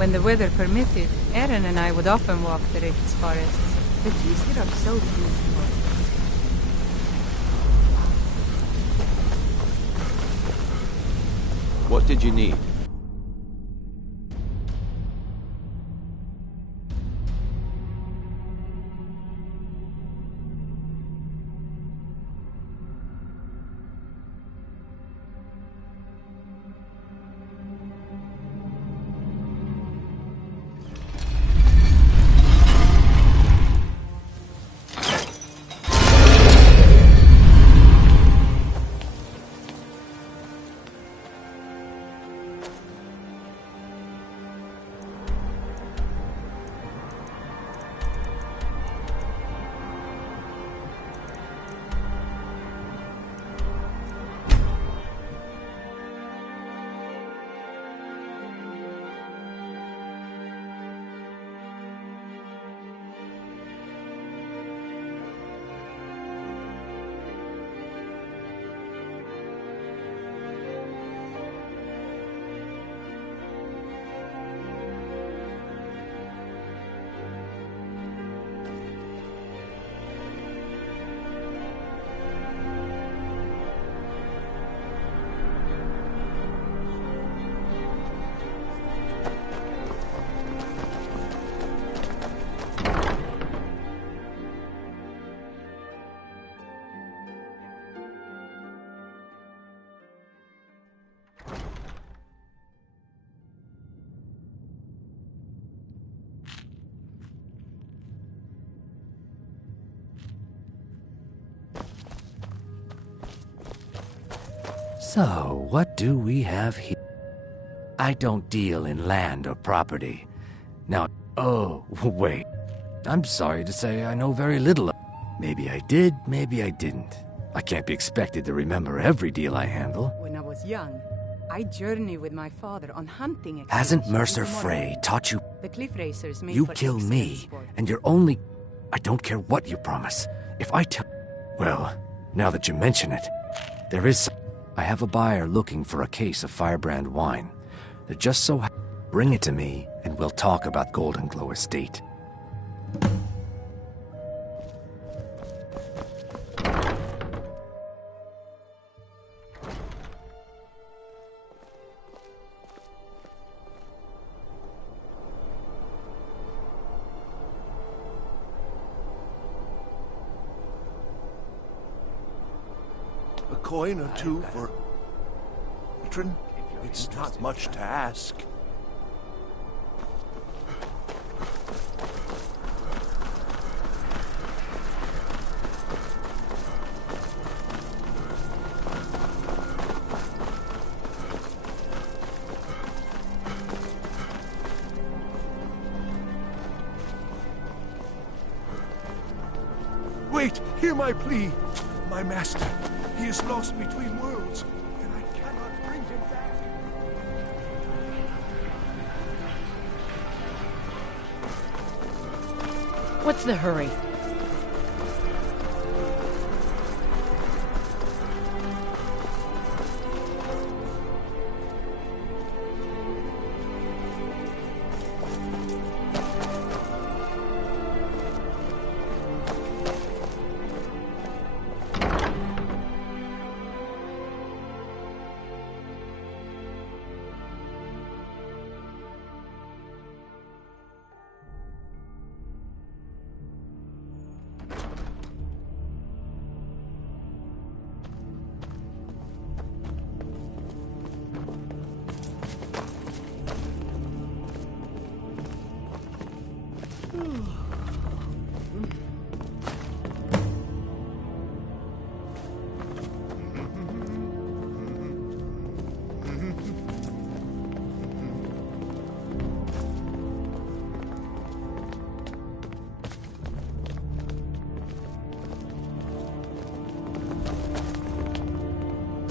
When the weather permitted, Aaron and I would often walk the Rift's forests. The trees here are so beautiful. What did you need? So, what do we have here? I don't deal in land or property. Now, oh, wait. I'm sorry to say I know very little. Maybe I did, maybe I didn't. I can't be expected to remember every deal I handle. When I was young, I journeyed with my father on hunting expeditions. Hasn't Mercer Frey taught you? The cliff racers made You for kill excellent me, sport. and you're only... I don't care what you promise. If I tell... Well, now that you mention it, there is some... I have a buyer looking for a case of Firebrand wine. They're just so... Bring it to me, and we'll talk about Golden Glow Estate. A coin or two for... patron? It's not much to ask. Wait! Hear my plea! My master, he is lost between worlds, and I cannot bring him back. What's the hurry?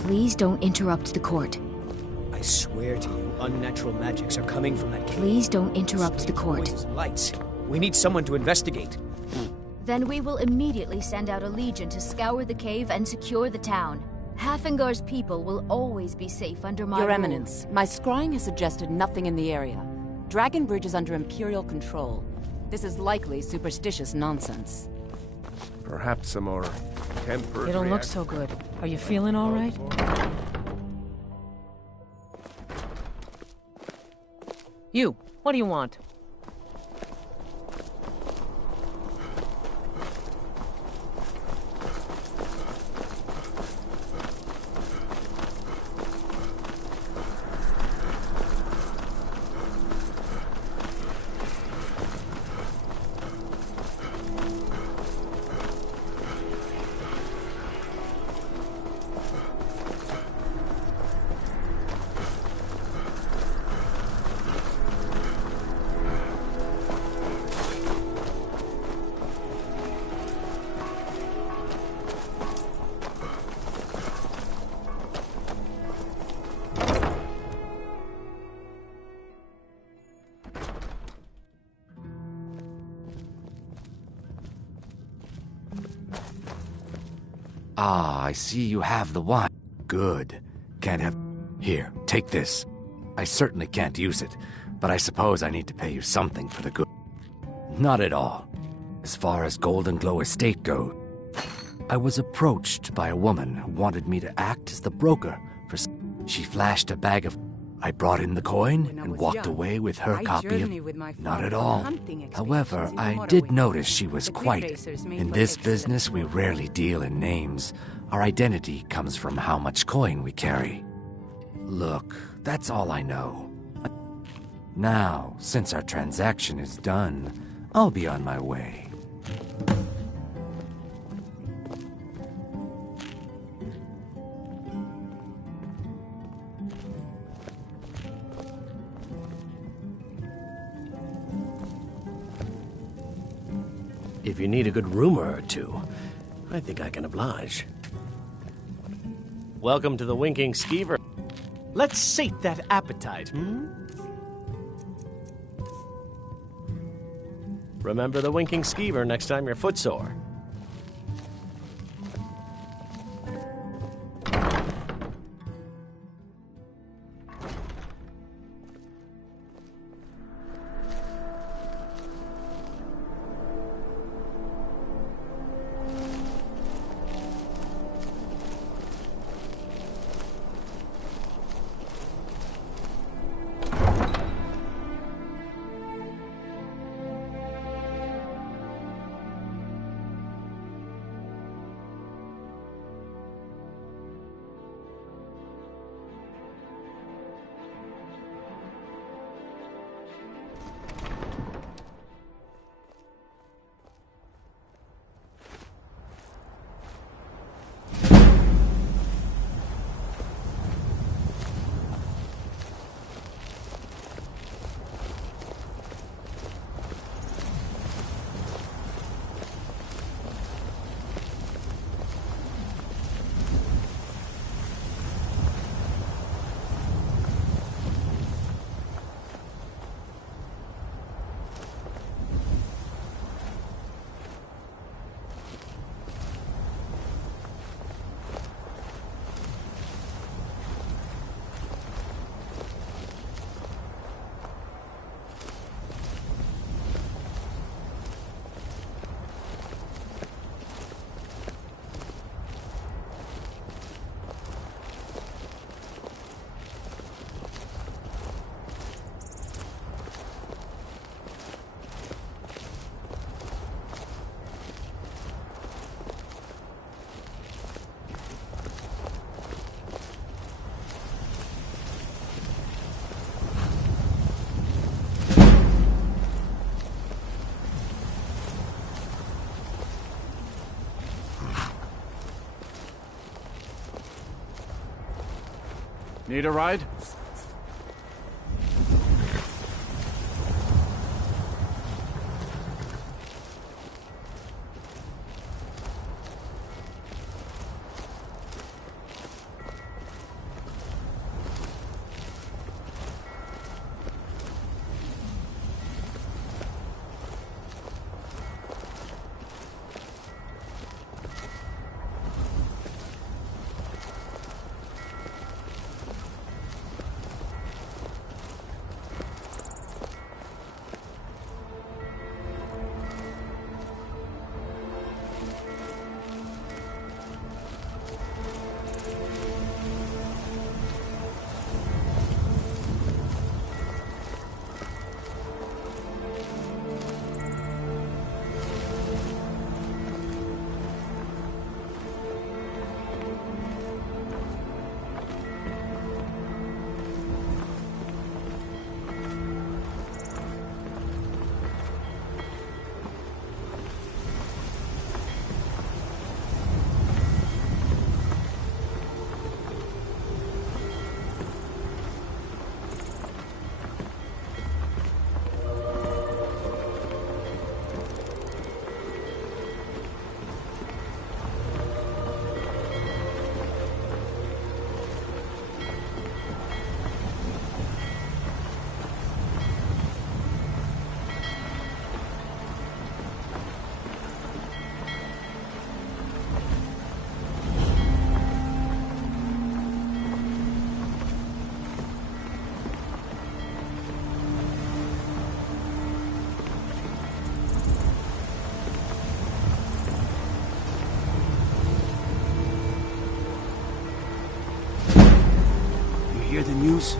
Please don't interrupt the court. I swear to you, unnatural magics are coming from that cave. Please don't interrupt the court. Voices, lights. We need someone to investigate. Then we will immediately send out a legion to scour the cave and secure the town. Hafingar's people will always be safe under my Your rule. Eminence, my scrying has suggested nothing in the area. Dragon Bridge is under Imperial control. This is likely superstitious nonsense. Perhaps a more tempered You don't look reaction. so good. Are you feeling all right? You, what do you want? Ah, I see you have the wine. Good. Can't have... Here, take this. I certainly can't use it, but I suppose I need to pay you something for the good. Not at all. As far as Golden Glow Estate goes, I was approached by a woman who wanted me to act as the broker for... She flashed a bag of... I brought in the coin When I and was walked young, away with her I copy of... journeyed with my Not father at on all. hunting However, expeditions in the I motorway. did notice she was The quite... racers made In for this excellent business, we sport. rarely deal in names. Our identity comes from how much coin we carry. Look, that's all I know. Now, since our transaction is done, I'll be on my way. If you need a good rumor or two, I think I can oblige. Welcome to the Winking Skeever. Let's sate that appetite, Remember the Winking Skeever next time you're footsore. Need a ride? hear the news?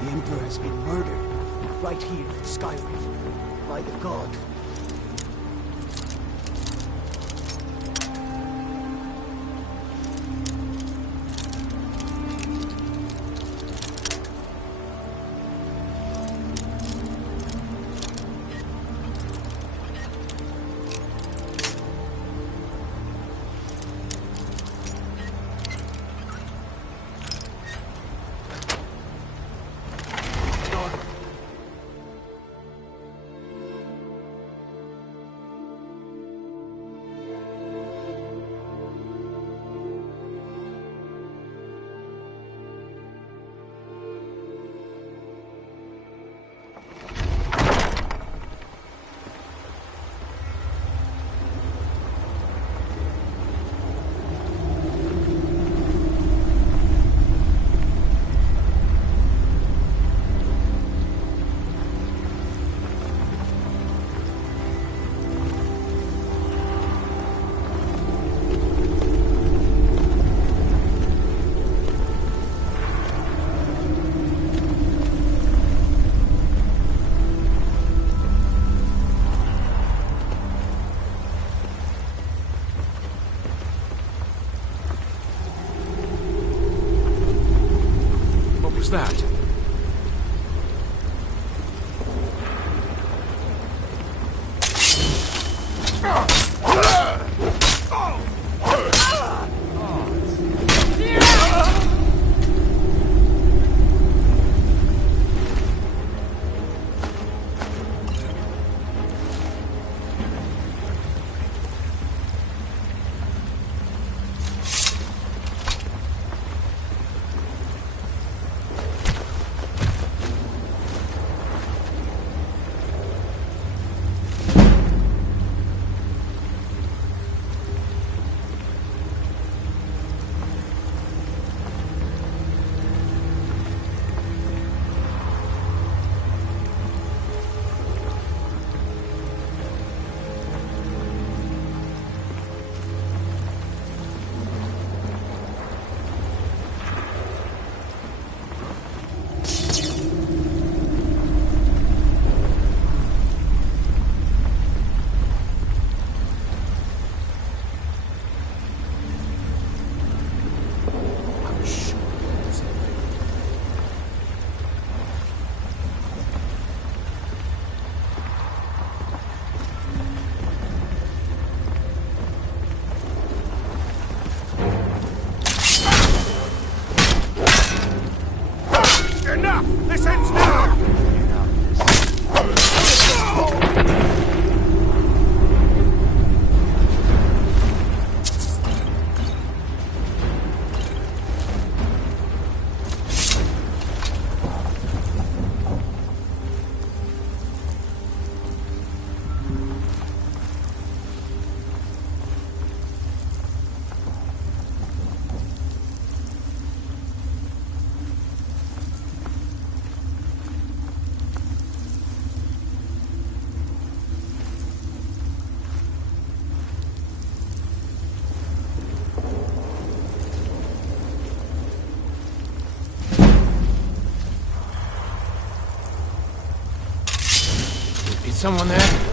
The Emperor has been murdered, right here in Skyrim, by the god. That? Someone there?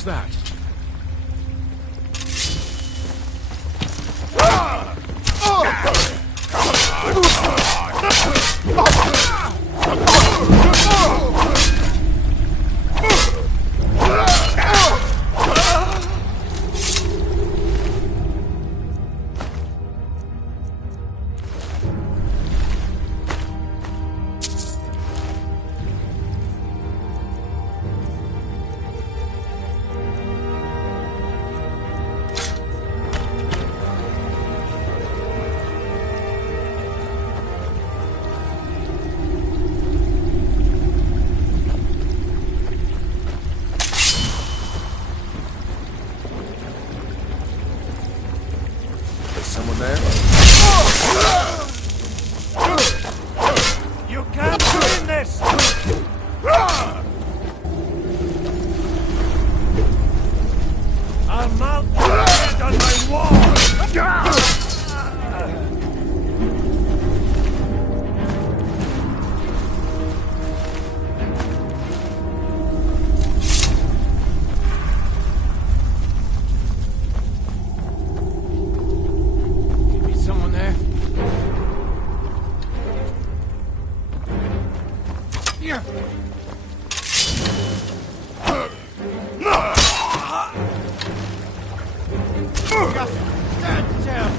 was that? Someone there? You can't win this! I'll mount your head on my wall! Someone there? Yeah. Stand down.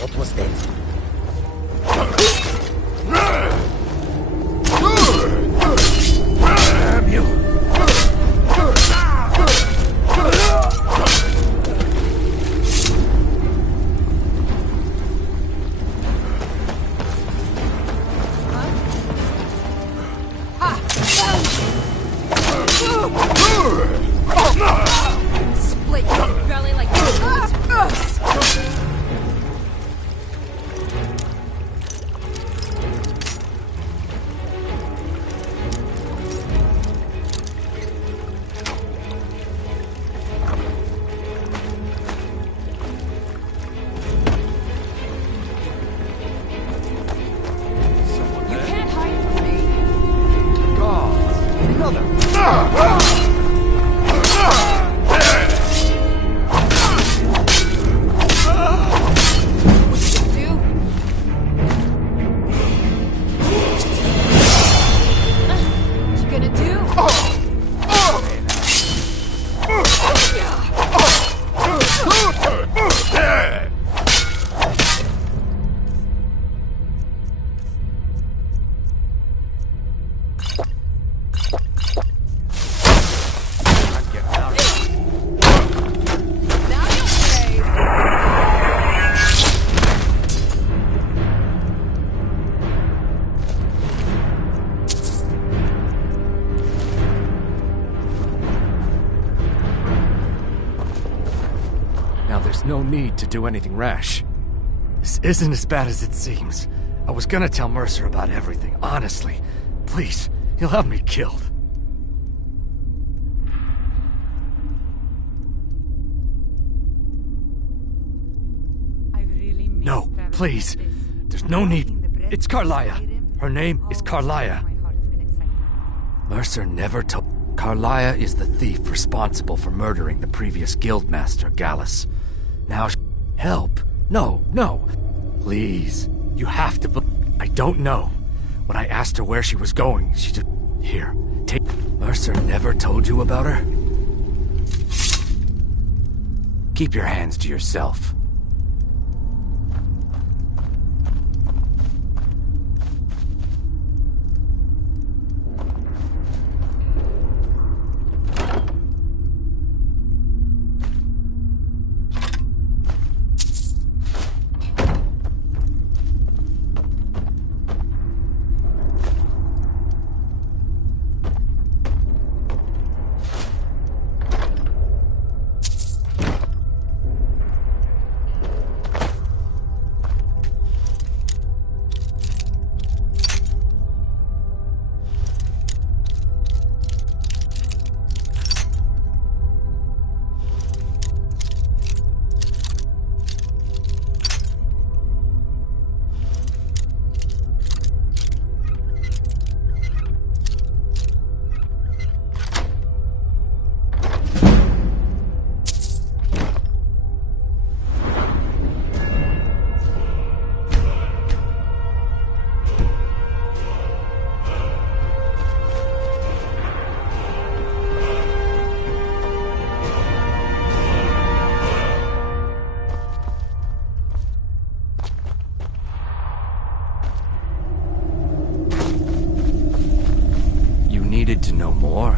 What was that? Damn you! Split your belly like You can't hide from me. God, another. Now there's no need to do anything rash. This isn't as bad as it seems. I was gonna tell Mercer about everything, honestly. Please, he'll have me killed. I've really missed No, traveling please. like this. There's no need. Walking the breath It's of Carlia. freedom. Her name is Oh, Carlia. my heart with excitement. Mercer never told. Carlia is the thief responsible for murdering the previous guildmaster, Gallus. Now, help. No, no. Please. You have to. I don't know. When I asked her where she was going, she just. Here, take. Mercer never told you about her? Keep your hands to yourself. needed to know more?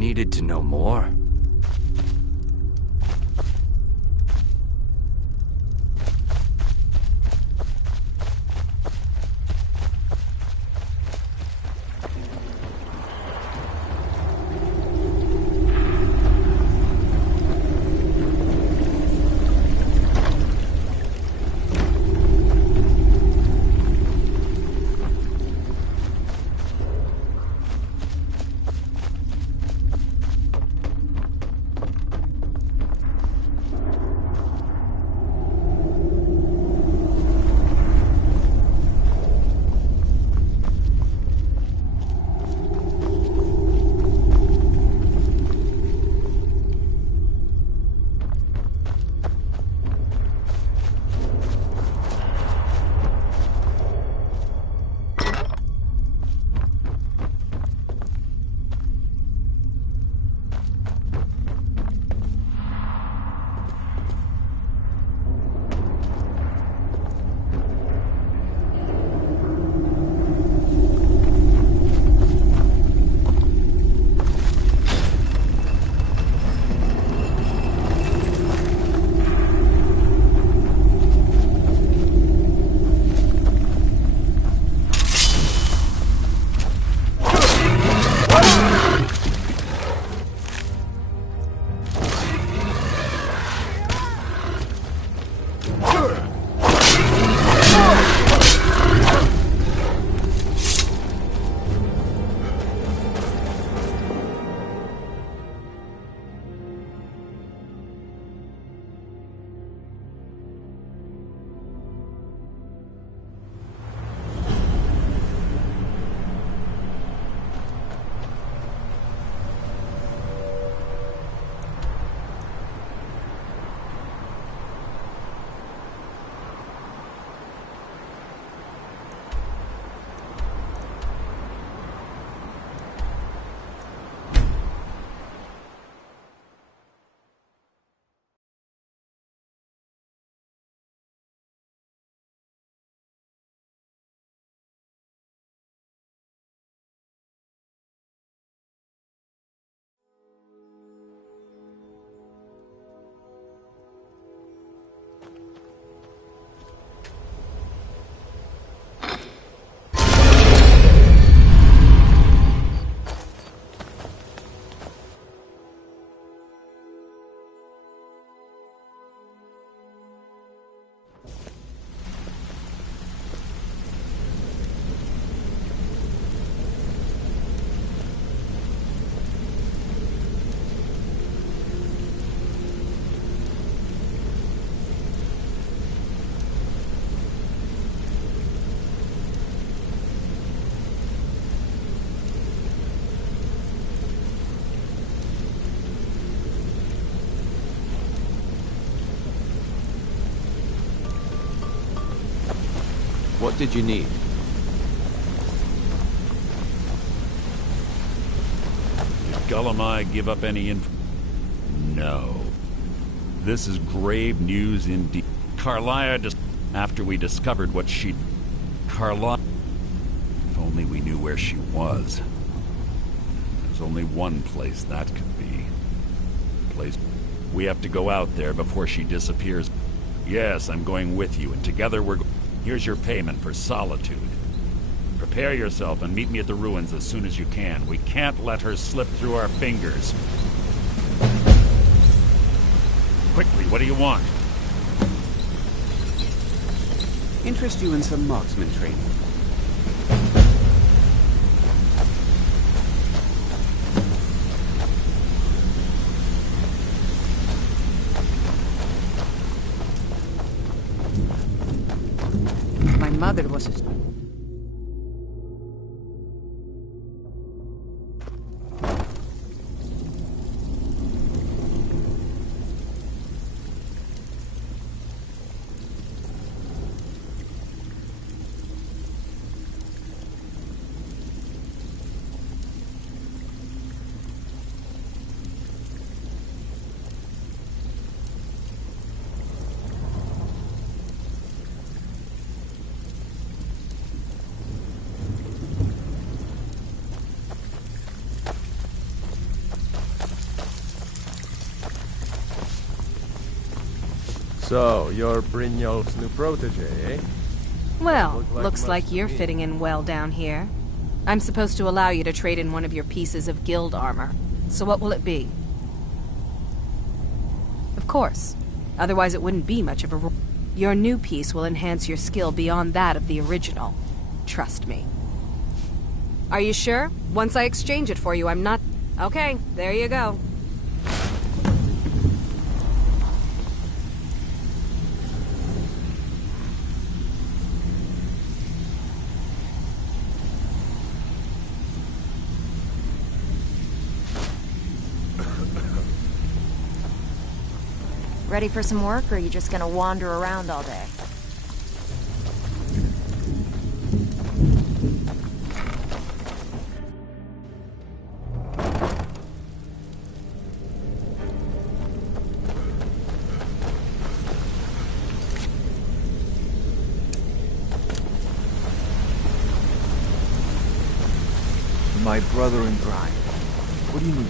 Needed to know more? did you need? Did Gullumai give up any info? No. This is grave news indeed. Carlia just after we discovered what she'd... Carlia... If only we knew where she was. There's only one place that could be. Place... We have to go out there before she disappears. Yes, I'm going with you, and together we're... Here's your payment for solitude. Prepare yourself and meet me at the ruins as soon as you can. We can't let her slip through our fingers. Quickly, what do you want? Interest you in some marksman training. My mother was a... So, you're Brynjolf's new protege, eh? Well, Look looks much like to you're me. fitting in well down here. I'm supposed to allow you to trade in one of your pieces of guild armor. So what will it be? Of course. Otherwise it wouldn't be much of a... Your new piece will enhance your skill beyond that of the original. Trust me. Are you sure? Once I exchange it for you, I'm not... Okay, there you go. Ready for some work, or are you just gonna wander around all day? My brother in crime. What do you need?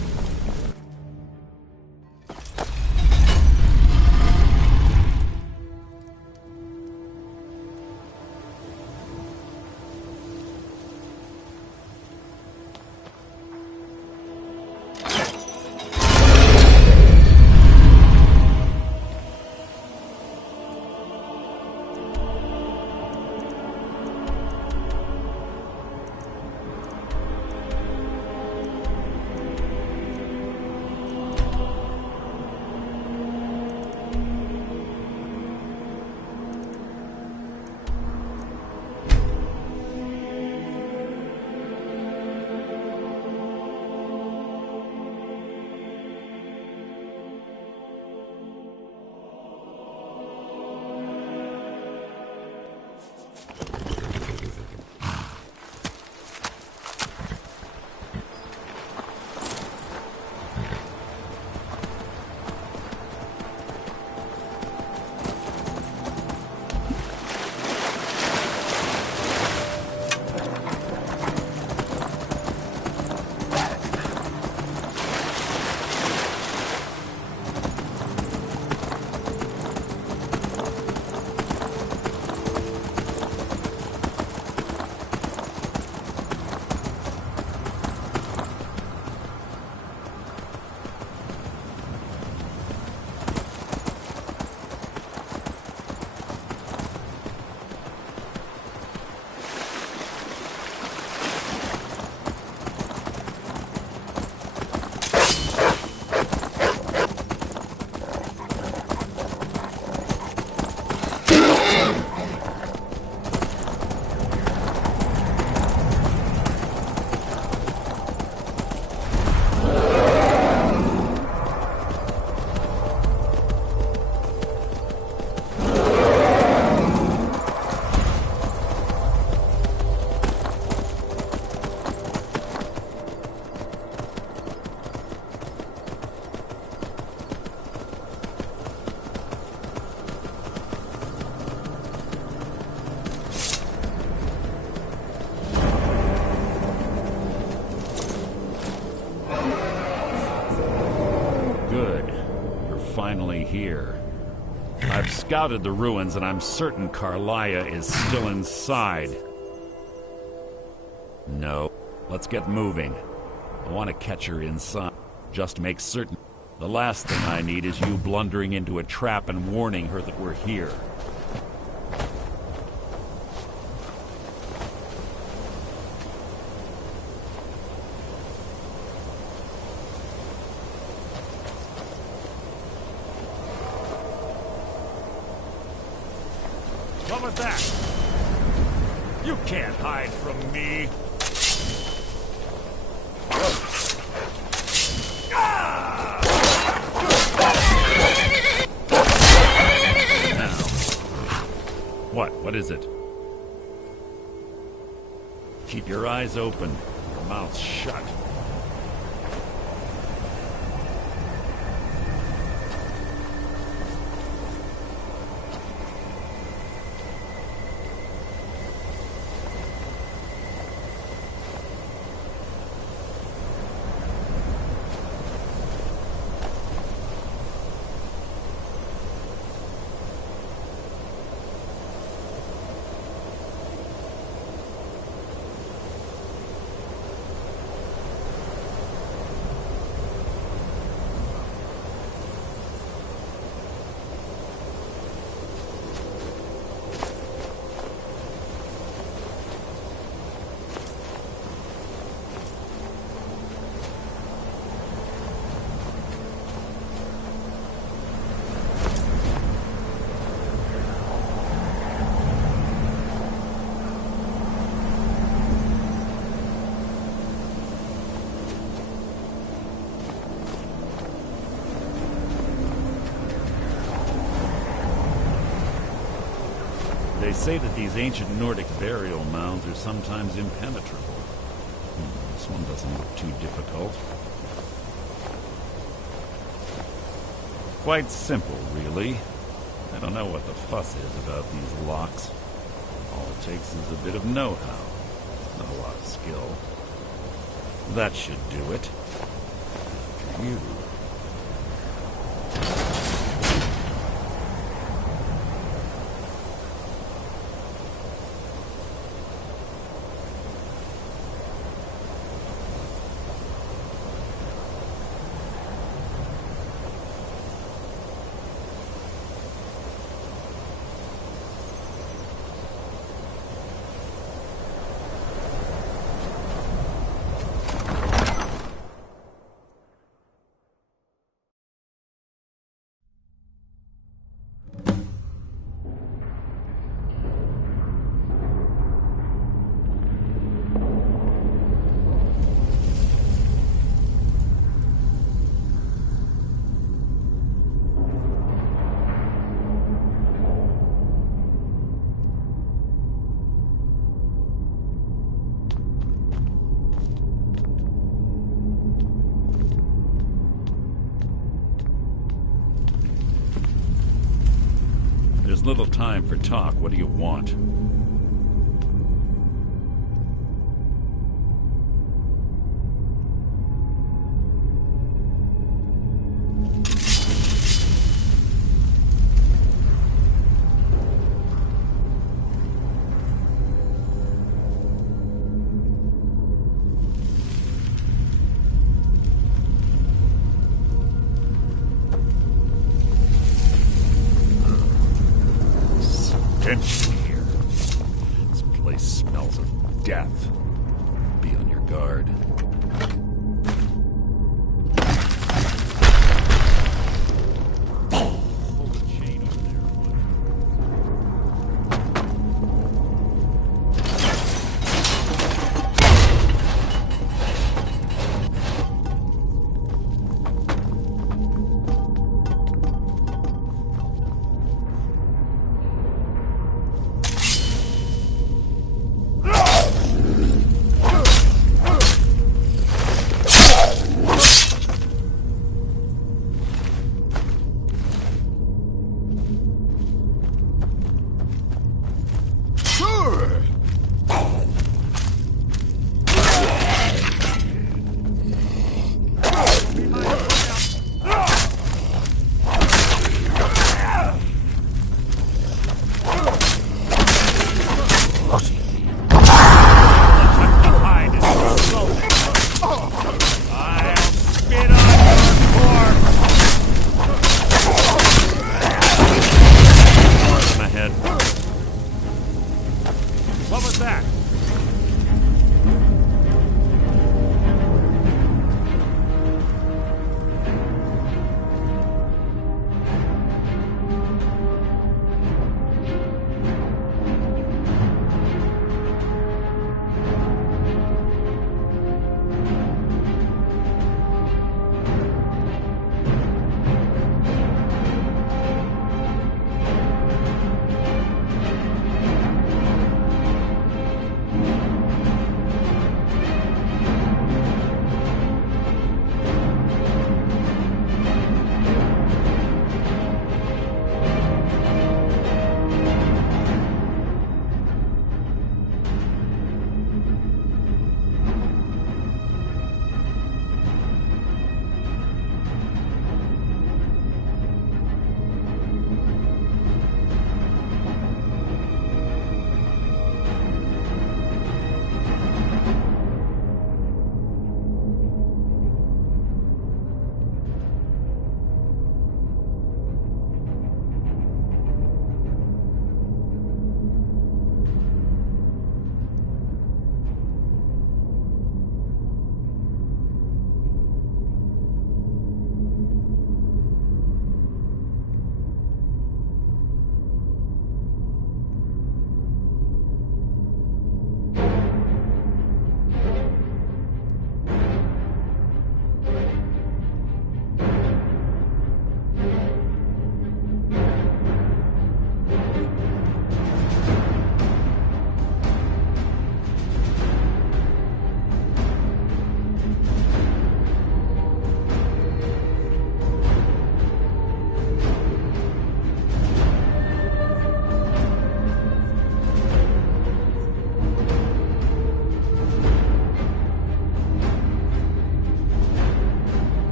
finally here. I've scouted the ruins and I'm certain Carlia is still inside. No. Let's get moving. I want to catch her inside. Just make certain. The last thing I need is you blundering into a trap and warning her that we're here. What was that? You can't hide from me. What is it? Keep your eyes open, your mouth shut. They say that these ancient Nordic burial mounds are sometimes impenetrable. This one doesn't look too difficult. Quite simple, really. I don't know what the fuss is about these locks. All it takes is a bit of know-how. Not a lot of skill. That should do it. After you. There's little time for talk. What do you want? Tension here. This place smells of death. Be on your guard. Hold the chain over there,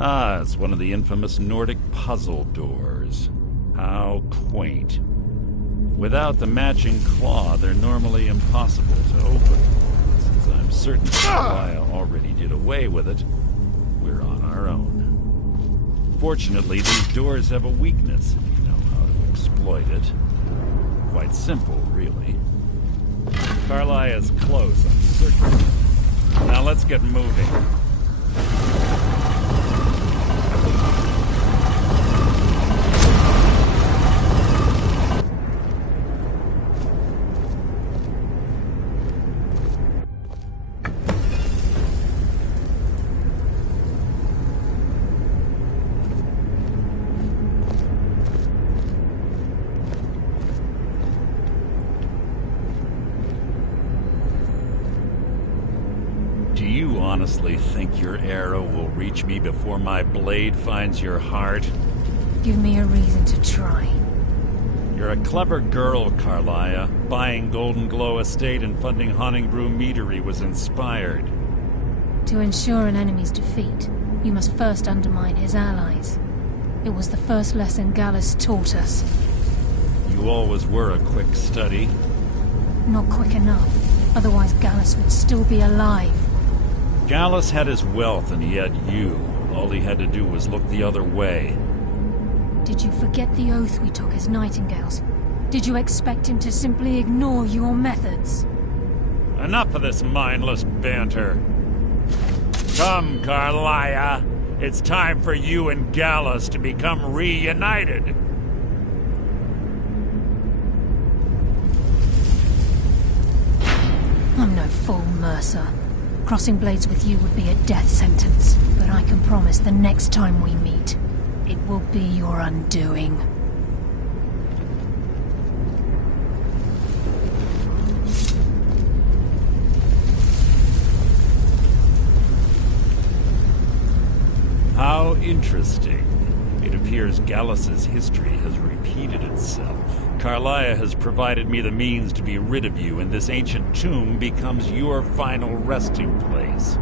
Ah, it's one of the infamous Nordic puzzle doors. How quaint. Without the matching claw, they're normally impossible to open. Since I'm certain Carlisle already did away with it, we're on our own. Fortunately, these doors have a weakness if you know how to exploit it. Quite simple, really. Carlisle is close, I'm certain. Now let's get moving. Honestly think your arrow will reach me before my blade finds your heart? Give me a reason to try. You're a clever girl, Carlisle. Buying Golden Glow Estate and funding Honningbrew Meadery was inspired. To ensure an enemy's defeat, you must first undermine his allies. It was the first lesson Gallus taught us. You always were a quick study. Not quick enough. Otherwise Gallus would still be alive. Gallus had his wealth and he had you. All he had to do was look the other way. Did you forget the oath we took as Nightingales? Did you expect him to simply ignore your methods? Enough of this mindless banter. Come, Carlisle. It's time for you and Gallus to become reunited. I'm no fool, Mercer. Crossing blades with you would be a death sentence, but I can promise the next time we meet, it will be your undoing. How interesting. It appears Gallus's history has repeated itself. Carlisle has provided me the means to be rid of you, and this ancient tomb becomes your final resting place.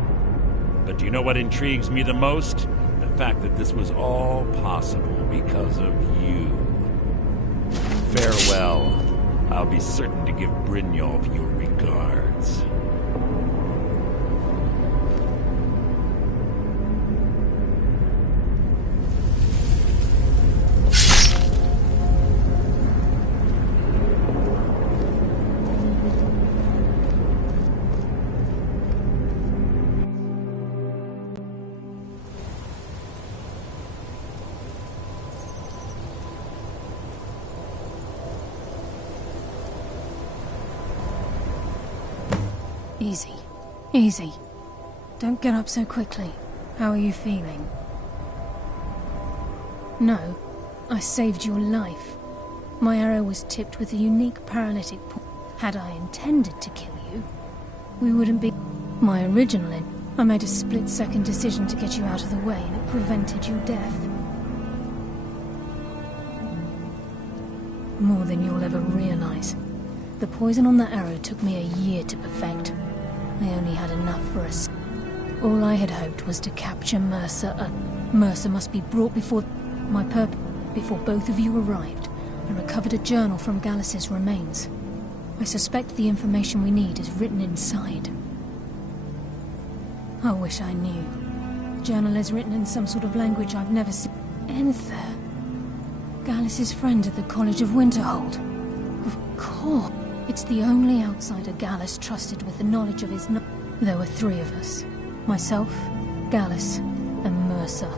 But do you know what intrigues me the most? The fact that this was all possible because of you. Farewell. I'll be certain to give Brynjolf your regards. Easy. Easy. Don't get up so quickly. How are you feeling? No, I saved your life. My arrow was tipped with a unique paralytic point. Had I intended to kill you, we wouldn't be... My original in. I made a split-second decision to get you out of the way, and it prevented your death. More than you'll ever realize. The poison on that arrow took me a year to perfect. I only had enough for us. All I had hoped was to capture Mercer. Mercer must be brought before my purpose. Before both of you arrived, I recovered a journal from Gallus's remains. I suspect the information we need is written inside. I wish I knew. The journal is written in some sort of language I've never seen. Enther. Gallus's friend at the College of Winterhold. Of course. It's the only outsider Gallus trusted with the knowledge of his... There were 3 of us. Myself, Gallus, and Mercer.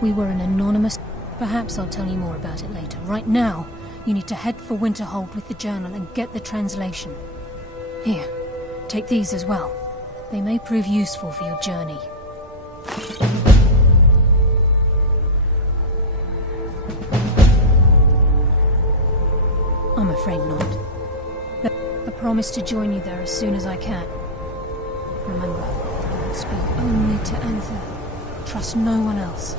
We were an anonymous... Perhaps I'll tell you more about it later. Right now, you need to head for Winterhold with the journal and get the translation. Here, take these as well. They may prove useful for your journey. I'm afraid not. I promise to join you there as soon as I can. Remember, speak only to Enther. Trust no one else.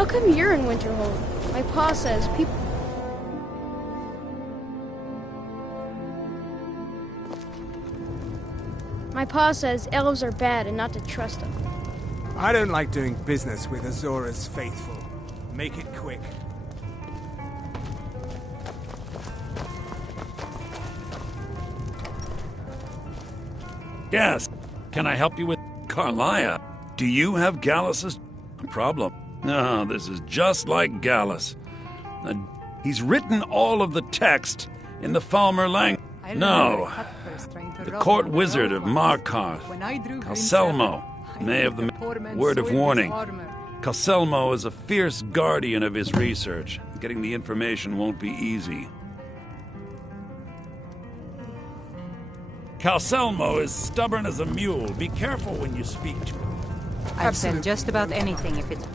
How come you're in Winterhold? My pa says people... My pa says elves are bad and not to trust them. I don't like doing business with Azora's faithful. Make it quick. Yes. Can I help you with Carlia? Do you have Gallus's problem? No, this is just like Gallus. He's written all of the text in the Falmer language. No. The court wizard of Markarth, Calselmo, may have the word of warning. Calselmo is a fierce guardian of his research. Getting the information won't be easy. Calselmo is stubborn as a mule. Be careful when you speak to him. I've said just about anything if it's...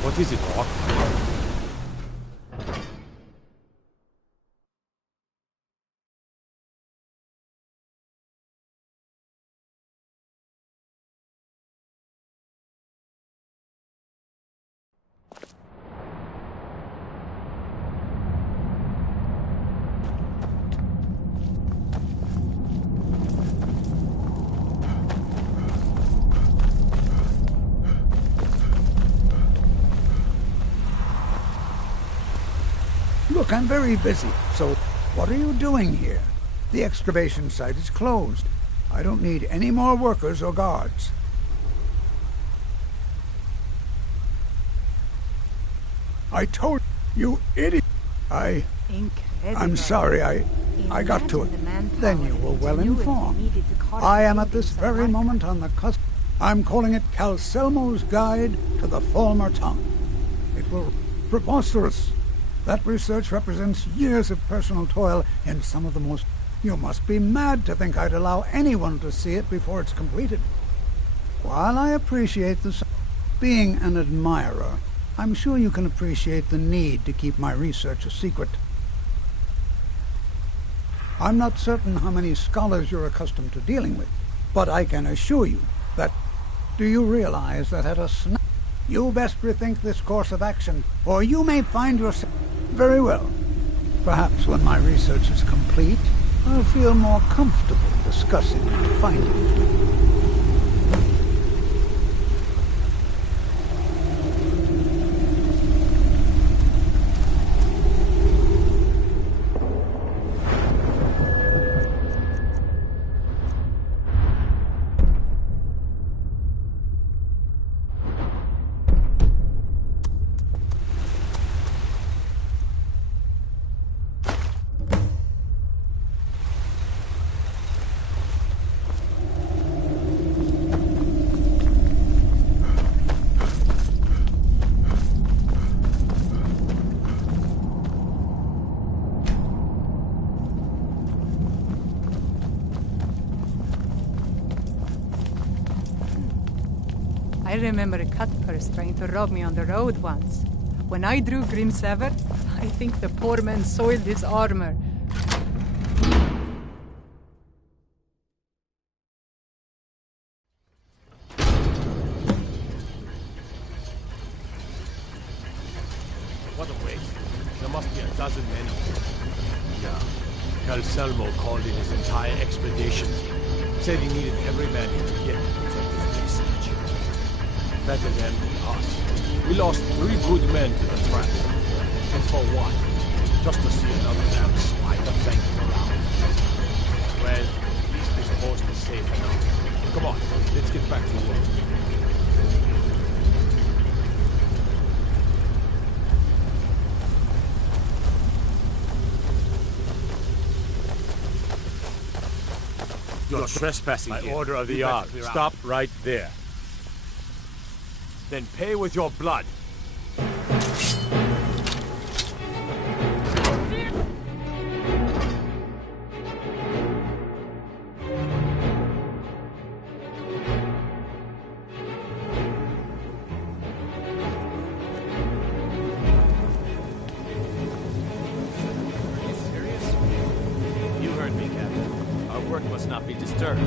What is it, Doc? Look, I'm very busy, so what are you doing here? The excavation site is closed. I don't need any more workers or guards. I told you, idiot! I'm sorry, I got to it. Then you were well informed. I am at this very moment on the cusp. I'm calling it Calselmo's Guide to the Falmer Tongue. It will preposterous. That research represents years of personal toil in some of the most... You must be mad to think I'd allow anyone to see it before it's completed. While I appreciate the... Being an admirer, I'm sure you can appreciate the need to keep my research a secret. I'm not certain how many scholars you're accustomed to dealing with, but I can assure you that... Do you realize that at a snap... You best rethink this course of action, or you may find yourself... Very well. Perhaps when my research is complete, I'll feel more comfortable discussing my findings with you. I remember a cutpurse trying to rob me on the road once. When I drew Grimsever, I think the poor man soiled his armor. What a waste. There must be a dozen men. Yeah. Calselmo called in his entire expedition team. Said he needed every man he could get to protect his research. Better them than us. We lost 3 good men to the trap. And for what? Just to see another damn spider banging around. Well, at least this post is safe enough. Come on, let's get back to work. You're trespassing by order of the Yard. Stop right there. Then pay with your blood. You heard me, Captain. Our work must not be disturbed.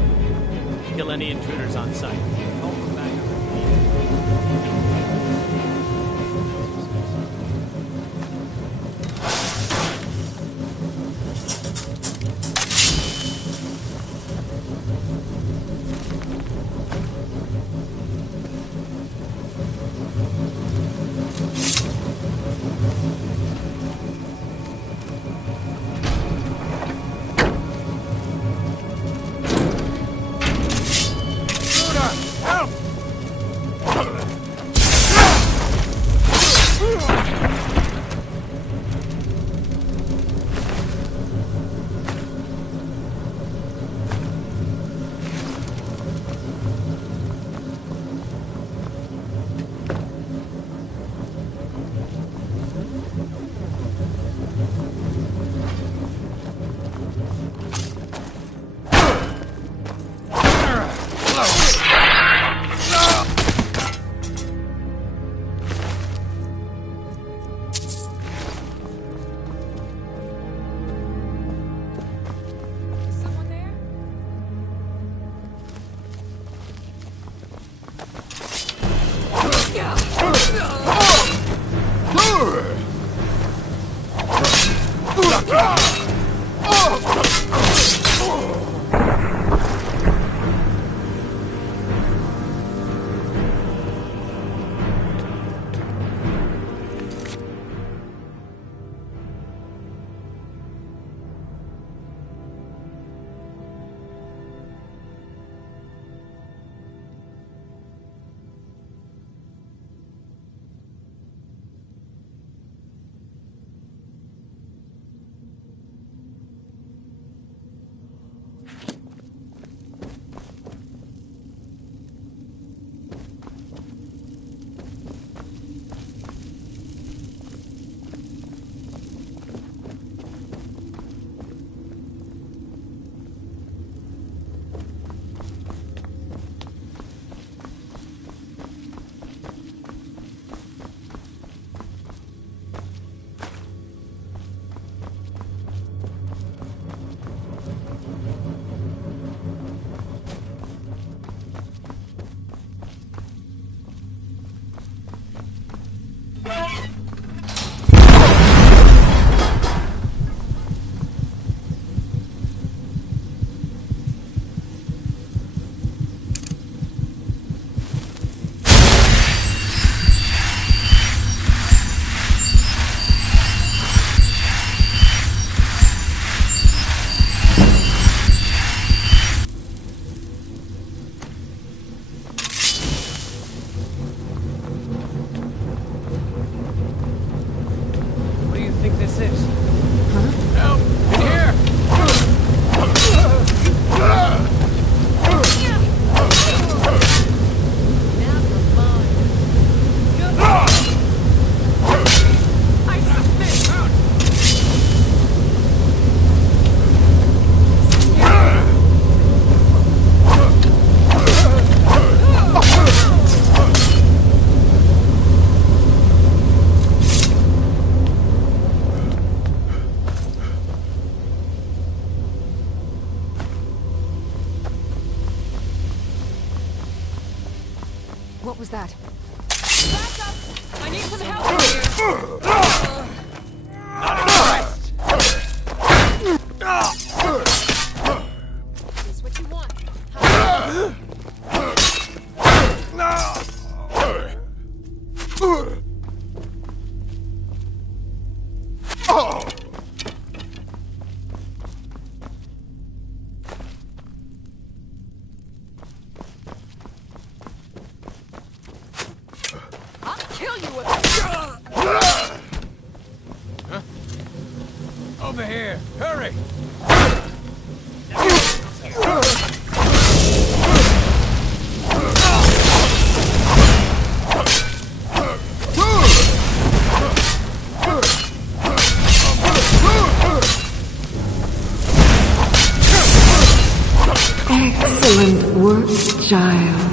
Kill any intruders on sight. Call them back if needed. What was that? Back up! I need some help here! Is this what you want? I'll kill you with Huh? Over here! Hurry! child.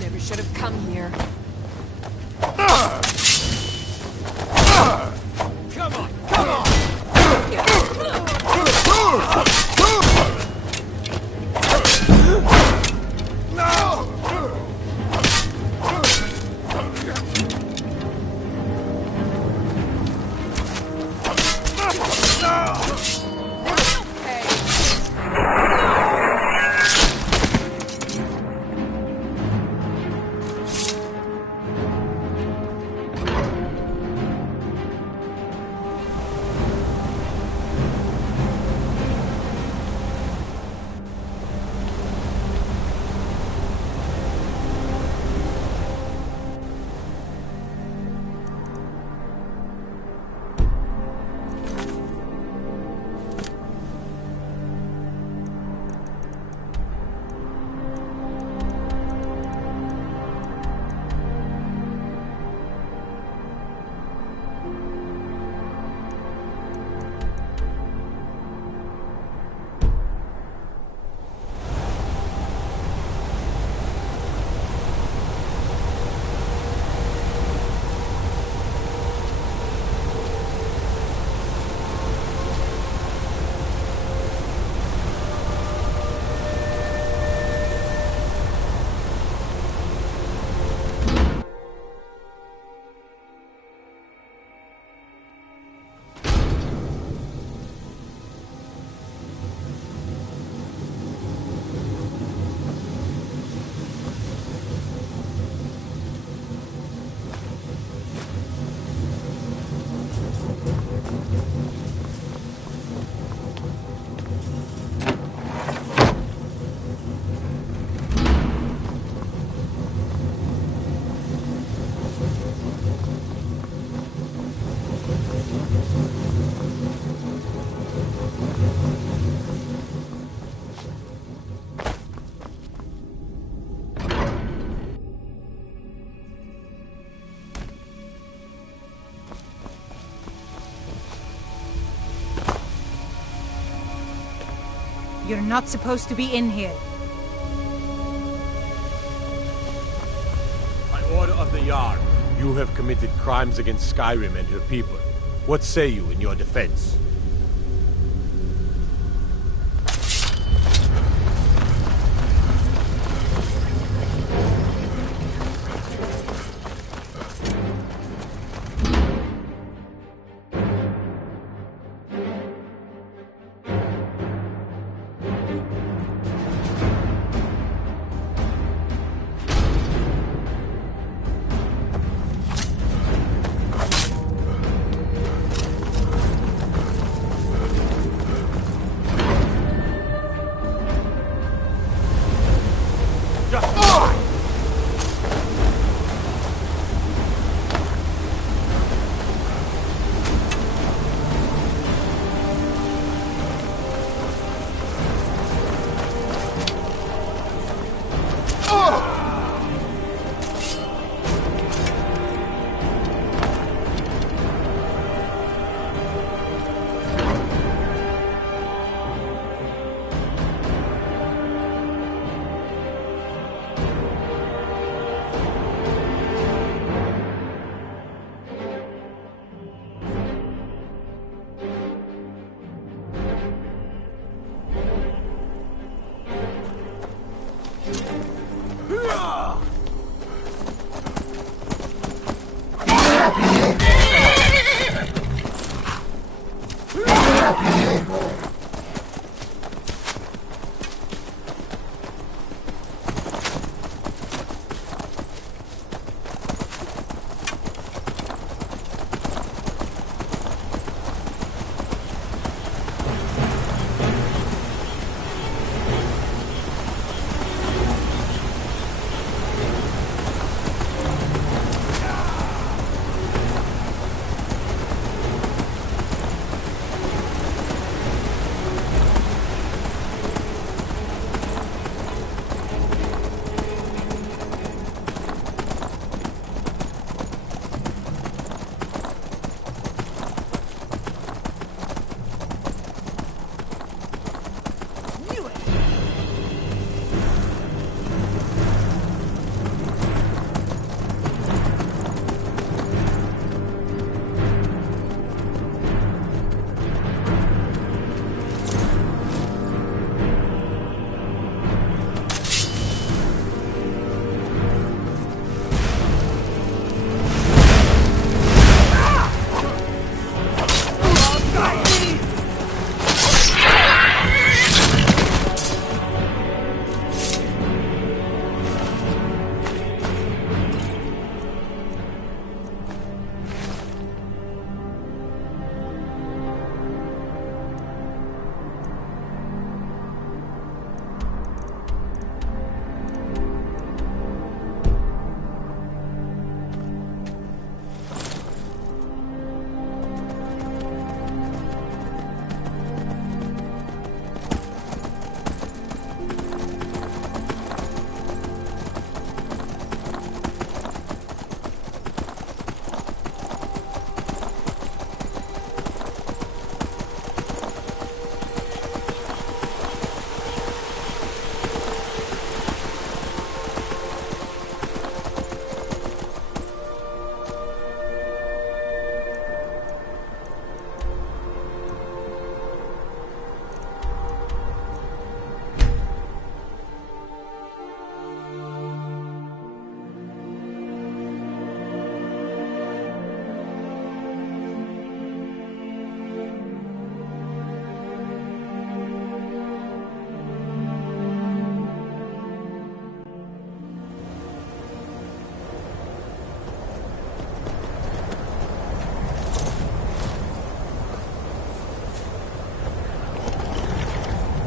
Never should have come here. Come on, come on! You're not supposed to be in here. By order of the Jarl, you have committed crimes against Skyrim and her people. What say you in your defense?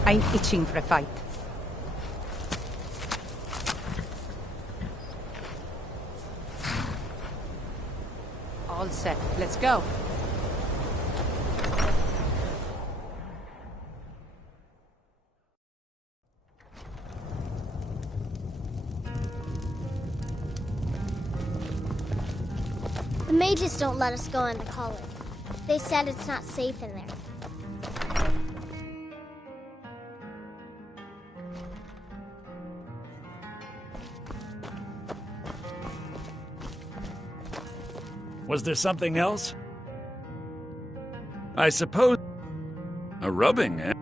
I'm itching for a fight. All set. Let's go. The mages don't let us go into college. They said it's not safe in there. Was there something else? I suppose... A rubbing, eh?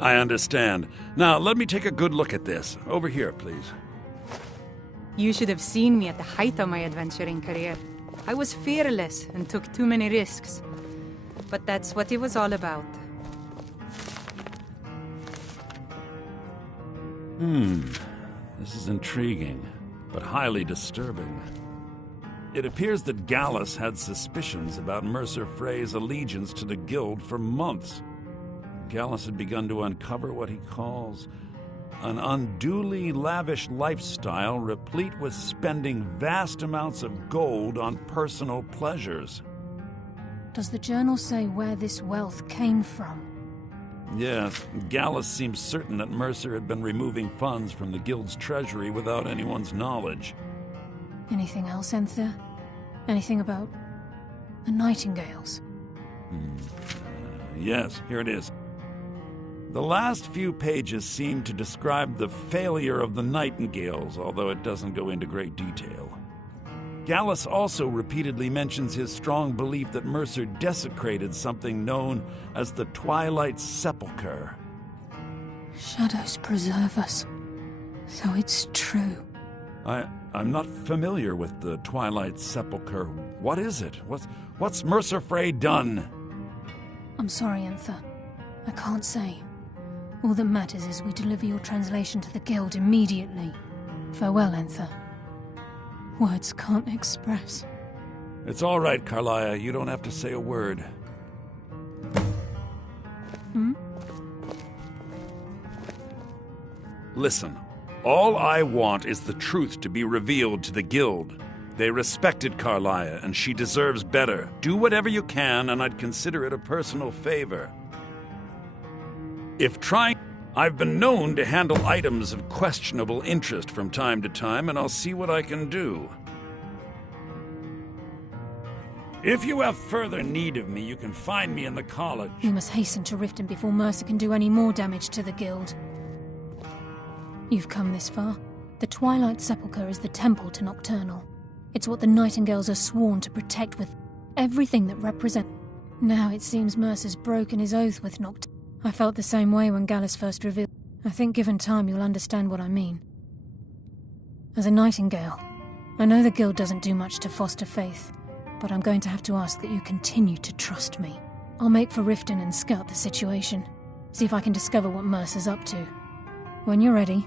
I understand. Now, let me take a good look at this. Over here, please. You should have seen me at the height of my adventuring career. I was fearless and took too many risks. But that's what it was all about. This is intriguing, but highly disturbing. It appears that Gallus had suspicions about Mercer Frey's allegiance to the Guild for months. Gallus had begun to uncover what he calls an unduly lavish lifestyle replete with spending vast amounts of gold on personal pleasures. Does the journal say where this wealth came from? Yes, Gallus seems certain that Mercer had been removing funds from the Guild's treasury without anyone's knowledge. Anything else, Enther? Anything about the Nightingales? Yes, here it is. The last few pages seem to describe the failure of the Nightingales, although it doesn't go into great detail. Gallus also repeatedly mentions his strong belief that Mercer desecrated something known as the Twilight Sepulchre. Shadows preserve us. So it's true. I'm not familiar with the Twilight Sepulchre. What is it? What's Mercer Frey done? I'm sorry, Enther. I can't say. All that matters is we deliver your translation to the Guild immediately. Farewell, Enther. Words can't express. It's all right, Carlia. You don't have to say a word. Listen, all I want is the truth to be revealed to the Guild. They respected Carlia, and she deserves better. Do whatever you can, and I'd consider it a personal favor. If trying... I've been known to handle items of questionable interest from time to time, and I'll see what I can do. If you have further need of me, you can find me in the college. We must hasten to Riften before Mercer can do any more damage to the Guild. You've come this far. The Twilight Sepulchre is the temple to Nocturnal. It's what the Nightingales are sworn to protect with everything that represents... Now it seems Mercer's broken his oath with Nocturnal. I felt the same way when Gallus first revealed. I think given time you'll understand what I mean. As a Nightingale, I know the Guild doesn't do much to foster faith, but I'm going to have to ask that you continue to trust me. I'll make for Riften and scout the situation, see if I can discover what Mercer's up to. When you're ready,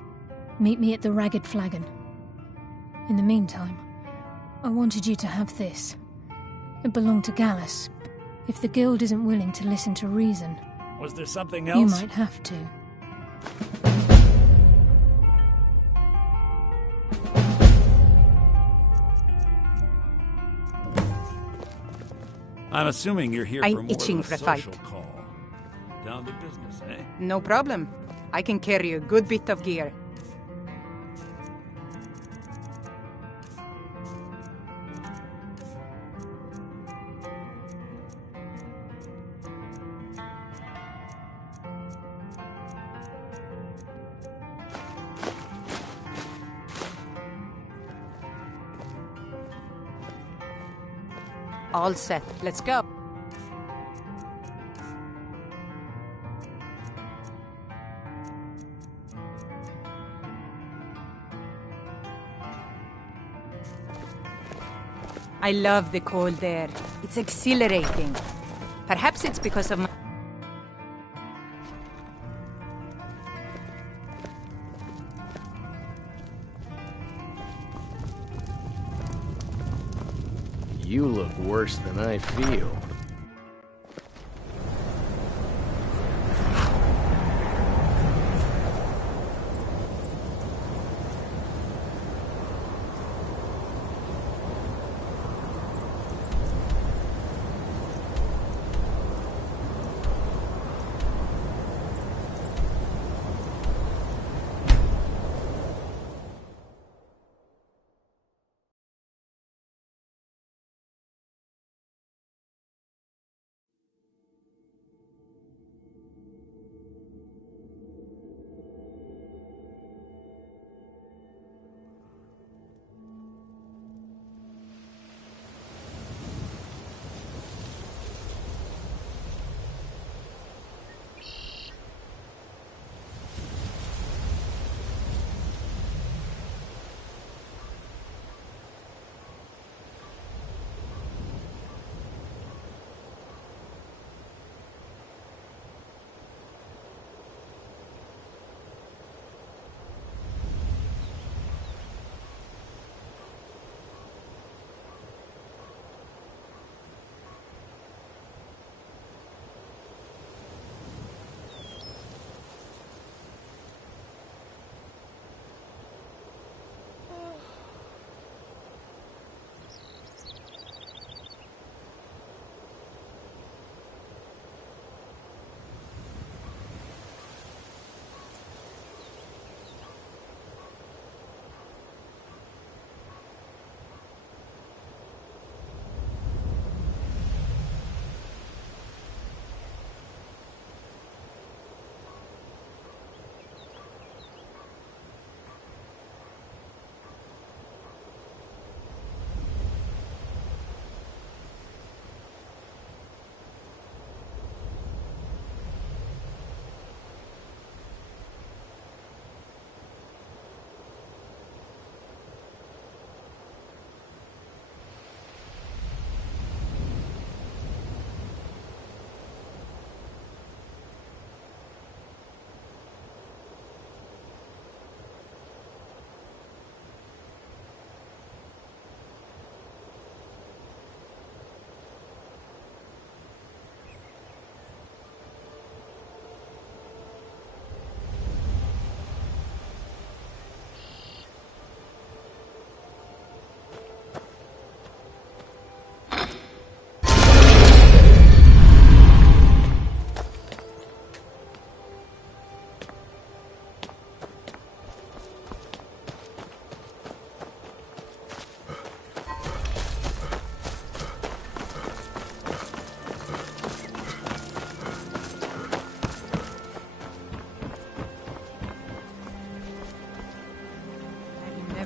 meet me at the Ragged Flagon. In the meantime, I wanted you to have this. It belonged to Gallus. If the Guild isn't willing to listen to reason... Was there something else? You might have to. I'm assuming you're here for more itching than for a a fight. social call. Down to business, eh? No problem. I can carry a good bit of gear. All set. Let's go. I love the cold air. It's exhilarating. Perhaps it's because of my... You look worse than I feel.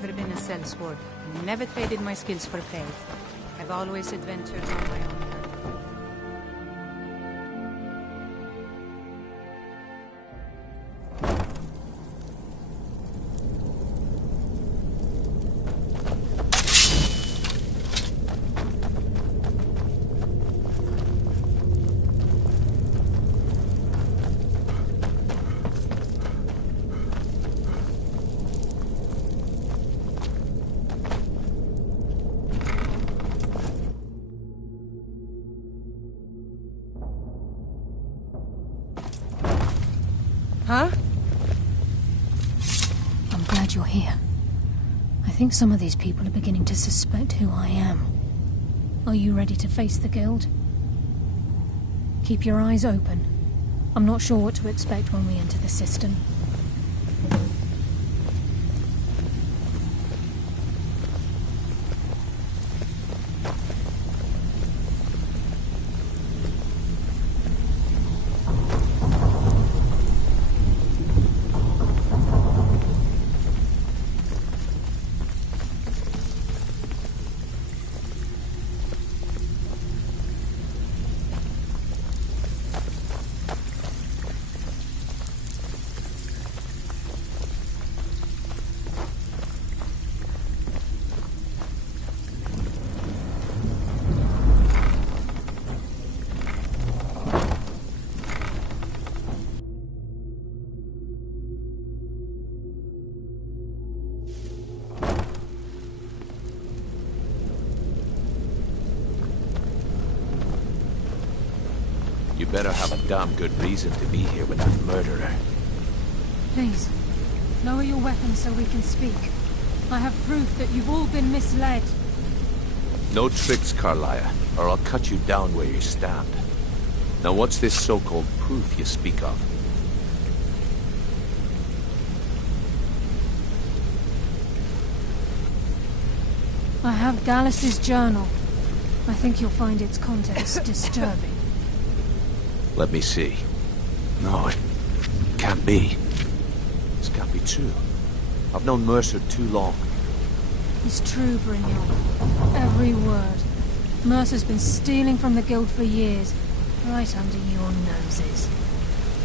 never been a sellsword. Never traded my skills for pay. I've always adventured on my own. Huh? I'm glad you're here. I think some of these people are beginning to suspect who I am. Are you ready to face the Guild? Keep your eyes open. I'm not sure what to expect when we enter the system. You better have a damn good reason to be here with that murderer. Please, lower your weapons so we can speak. I have proof that you've all been misled. No tricks, Carlia, or I'll cut you down where you stand. Now what's this so-called proof you speak of? I have Gallus' journal. I think you'll find its contents disturbing. Let me see. No, it can't be. This can't be true. I've known Mercer too long. It's true, Brynjolf. Every word. Mercer's been stealing from the Guild for years, right under your noses.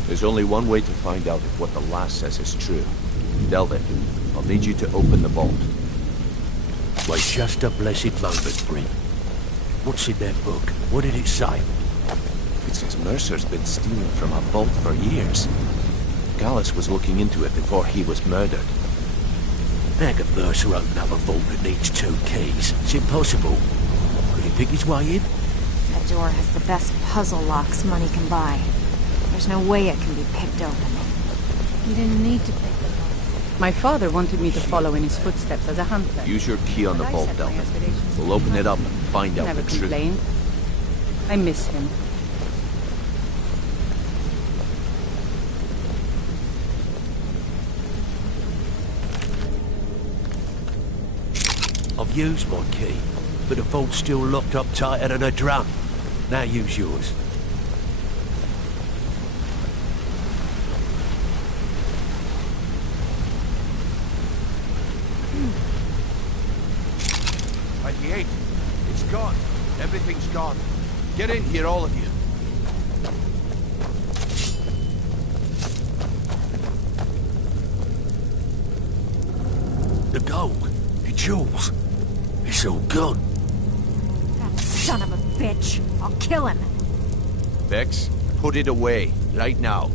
There's only one way to find out if what the lass says is true. Delvin, I'll need you to open the vault. Wait just a blessed moment, Bryn. What's in that book? What did it say? It says Mercer's been stealing from a vault for years. Gallus was looking into it before he was murdered. How can Mercer open up a vault that needs 2 keys? It's impossible. Could he pick his way in? That door has the best puzzle locks money can buy. There's no way it can be picked open. You didn't need to pick the lock. My father wanted me to follow in his footsteps as a hunter. Use your key on the vault, Delvin. We'll open it up and find out the truth. Never complained. I miss him. I've used my key, but the vault's still locked up tighter than a drum. Now use yours. It's gone. Everything's gone. Get in here, all of you. The gold, the jewels, it's all gone. That son of a bitch! I'll kill him! Vex, put it away, right now.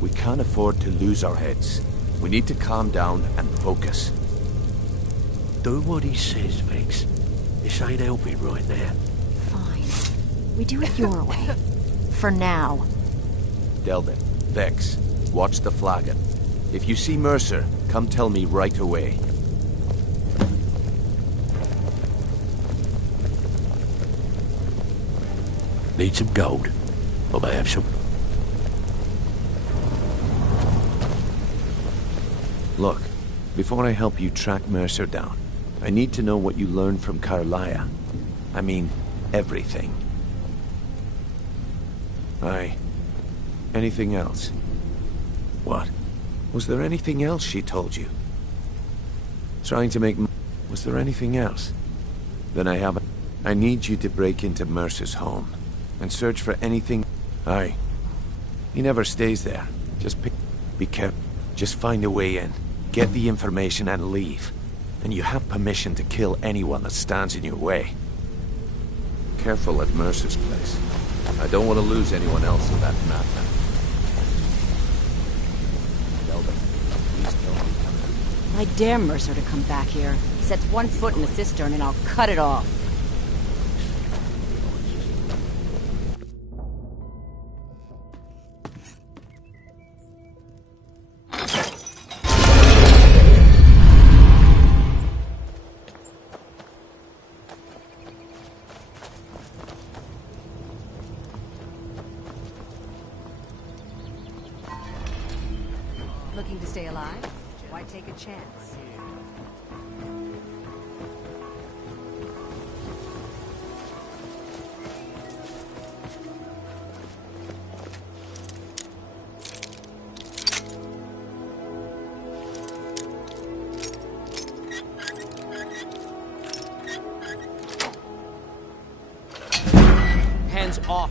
We can't afford to lose our heads. We need to calm down and focus. Do what he says, Vex. This ain't helping right now. Fine. We do it your way. For now. Delvin, Vex, watch the flagon. If you see Mercer, come tell me right away. Need some gold. I may have some. Look, before I help you track Mercer down, I need to know what you learned from Carlia. I mean, everything. Aye. Anything else? What? Was there anything else she told you? Trying to make... Was there anything else? Then I haven't... I need you to break into Mercer's home and search for anything... Aye. He never stays there. Just be careful. Just find a way in. Get the information and leave. And you have permission to kill anyone that stands in your way. Careful at Mercer's place. I don't want to lose anyone else in that madman. I dare Mercer to come back here. He sets one foot in the cistern and I'll cut it off. Looking to stay alive? Why take a chance? Hands off.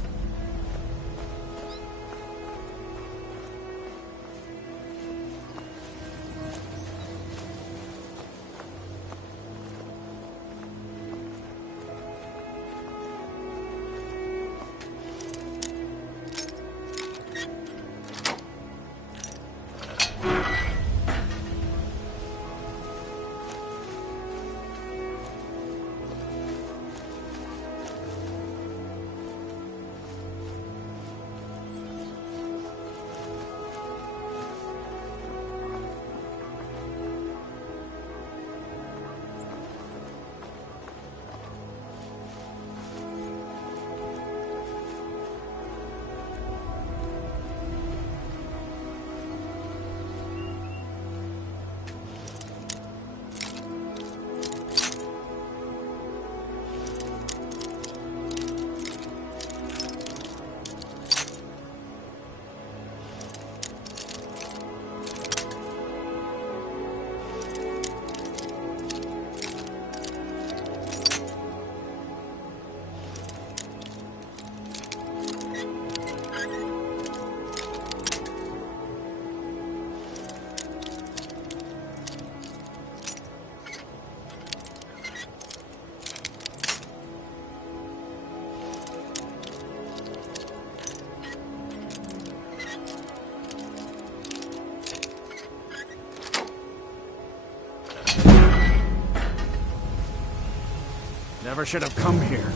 Never should have come here.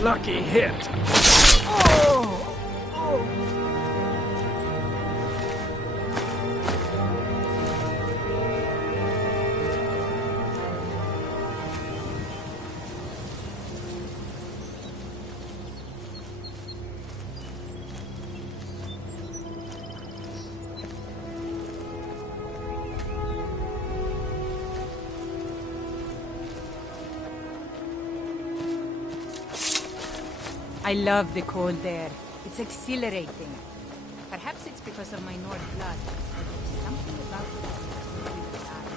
Lucky hit. I love the cold air. It's exhilarating. Perhaps it's because of my North blood, but there's something about it that makes me feel alive.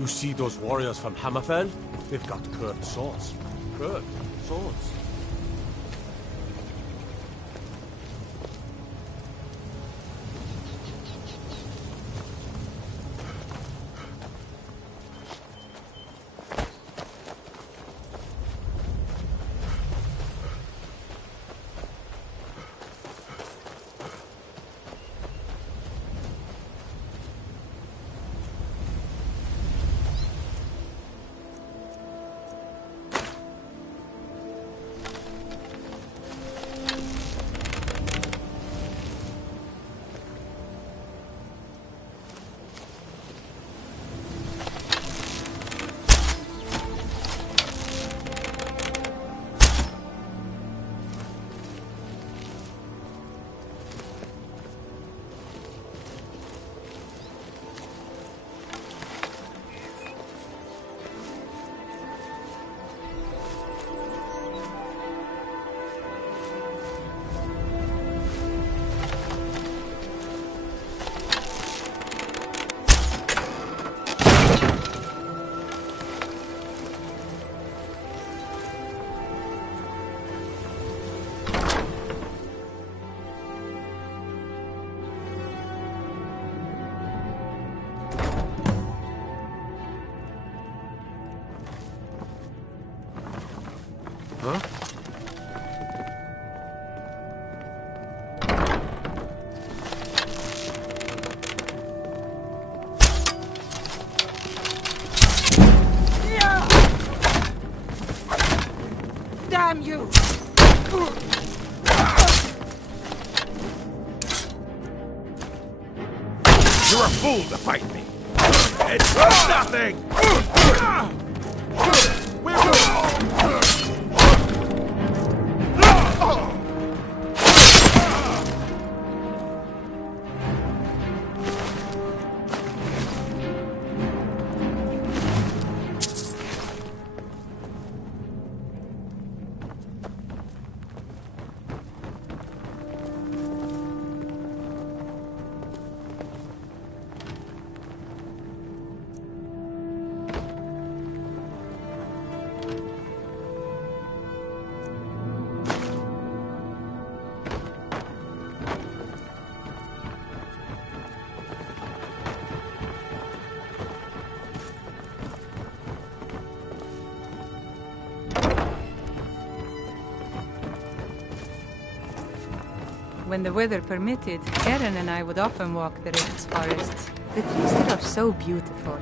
You see those warriors from Hammerfell? They've got curved swords. Curved swords. Huh? Damn you! You're a fool to fight me. It's nothing! When the weather permitted, Karen and I would often walk the Rift's forests. The trees there are so beautiful.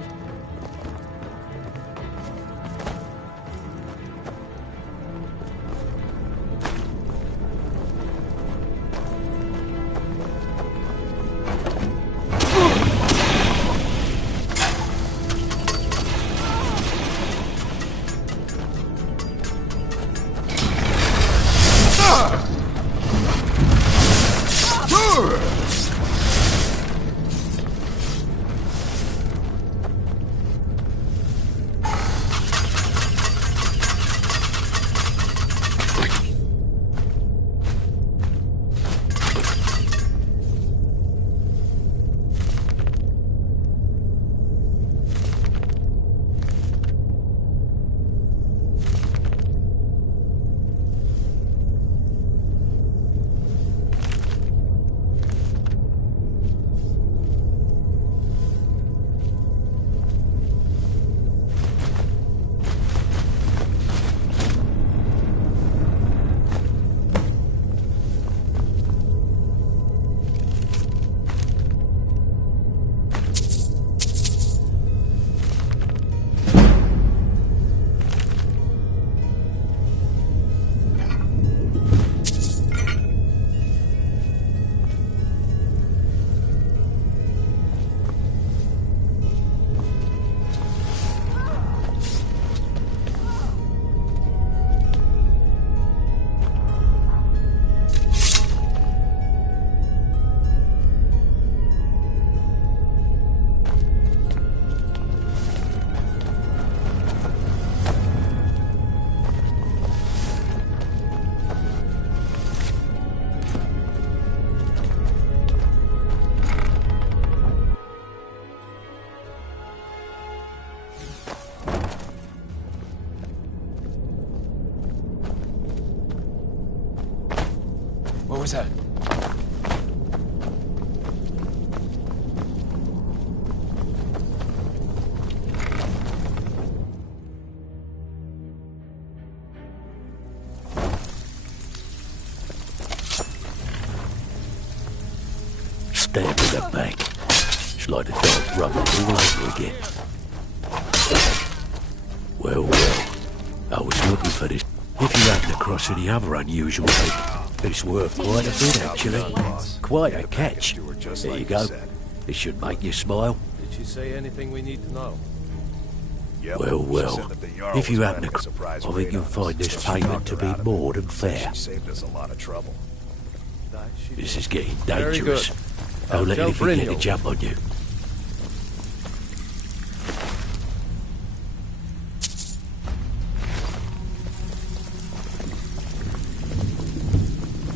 What was that? Stab in the back. It's like the dark rubber all over again. Well, well. I was looking for this. If you happen across any other unusual thing, it's worth quite a bit, actually. Quite a catch. There you go. It should make you smile. Did she say anything we need to know? Well, well. If you happen to, I think you'll find this payment to be more than fair. Saved us a lot of trouble. This is getting dangerous. Don't let anything get a jump on you.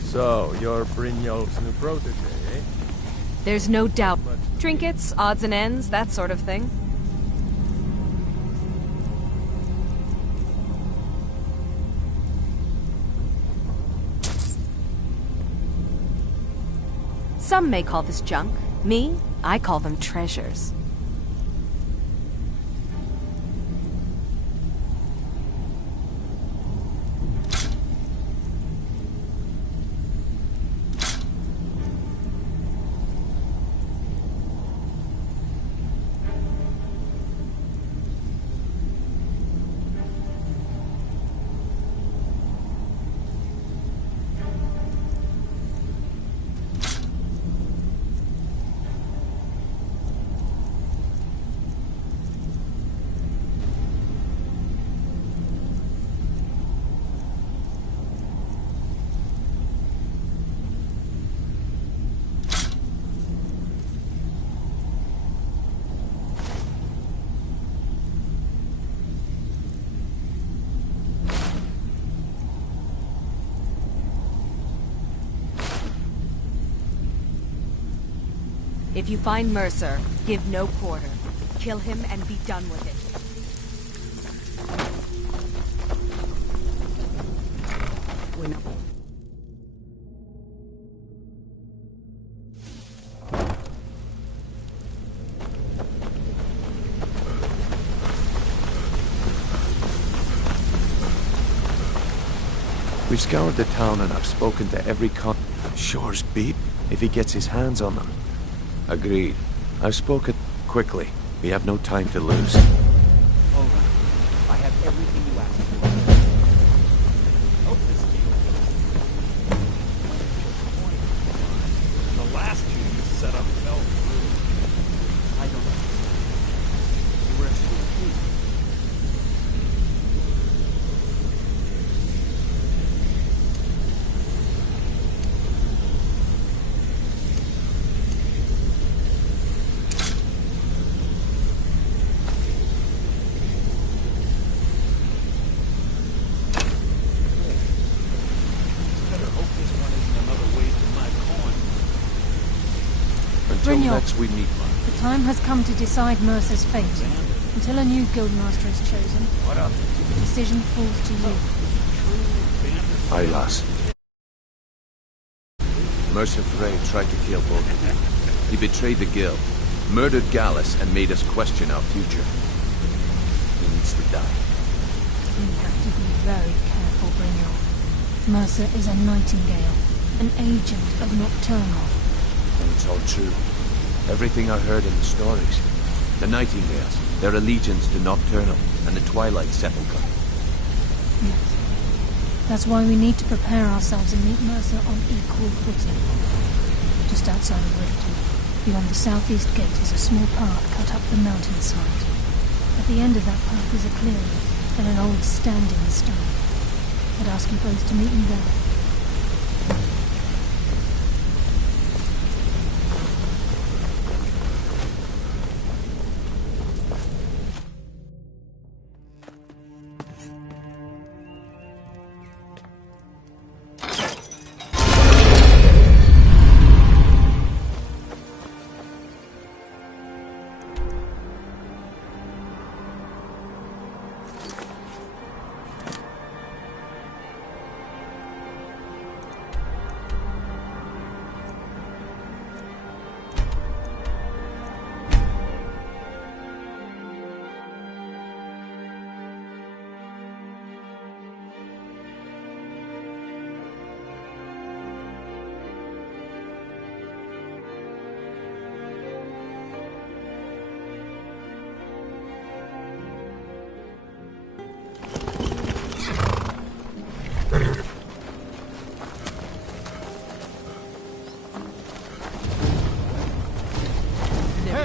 So, you're Brynjolf's new protege, eh? There's no doubt. Trinkets, odds and ends, that sort of thing. Some may call this junk. Me, I call them treasures. If you find Mercer, give no quarter. Kill him and be done with it. We've scoured the town and I've spoken to every Shore's beat if he gets his hands on them. Agreed. I've spoken quickly. We have no time to lose. All right. I have everything you asked for. Hope this game. The last two you set up fell through. I don't know. You were a sure thief. Brynjolf, Next we meet, Mark. the time has come to decide Mercer's fate. Until a new guildmaster is chosen, the decision falls to you. Aye, lass. Mercer Frey tried to kill both of them. He betrayed the guild, murdered Gallus, and made us question our future. He needs to die. You have to be very careful, Brynjolf. Mercer is a nightingale, an agent of Nocturnal. And it's all true. Everything I heard in the stories. The Nightingales, their allegiance to Nocturnal, and the Twilight Sepulchre. Yes. That's why we need to prepare ourselves and meet Mercer on equal footing. Just outside of Riften, beyond the southeast gate is a small path cut up the mountainside. At the end of that path is a clearing and an old standing stone. I'd ask you both to meet me there.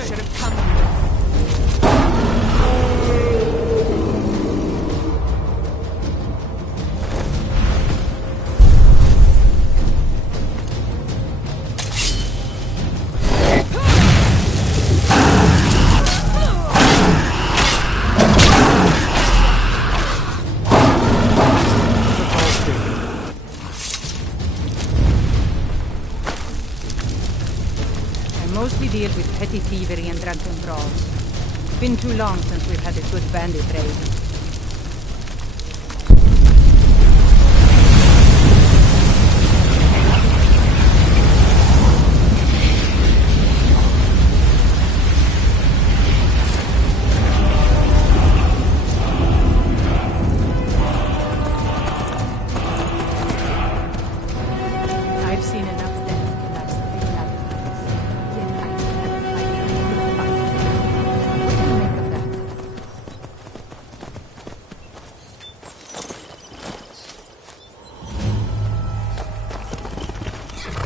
Should have come. Mostly deal with petty thievery and drunken brawls. Been too long since we've had a good bandit raid. I've seen enough death to last a big life. What do you make of that?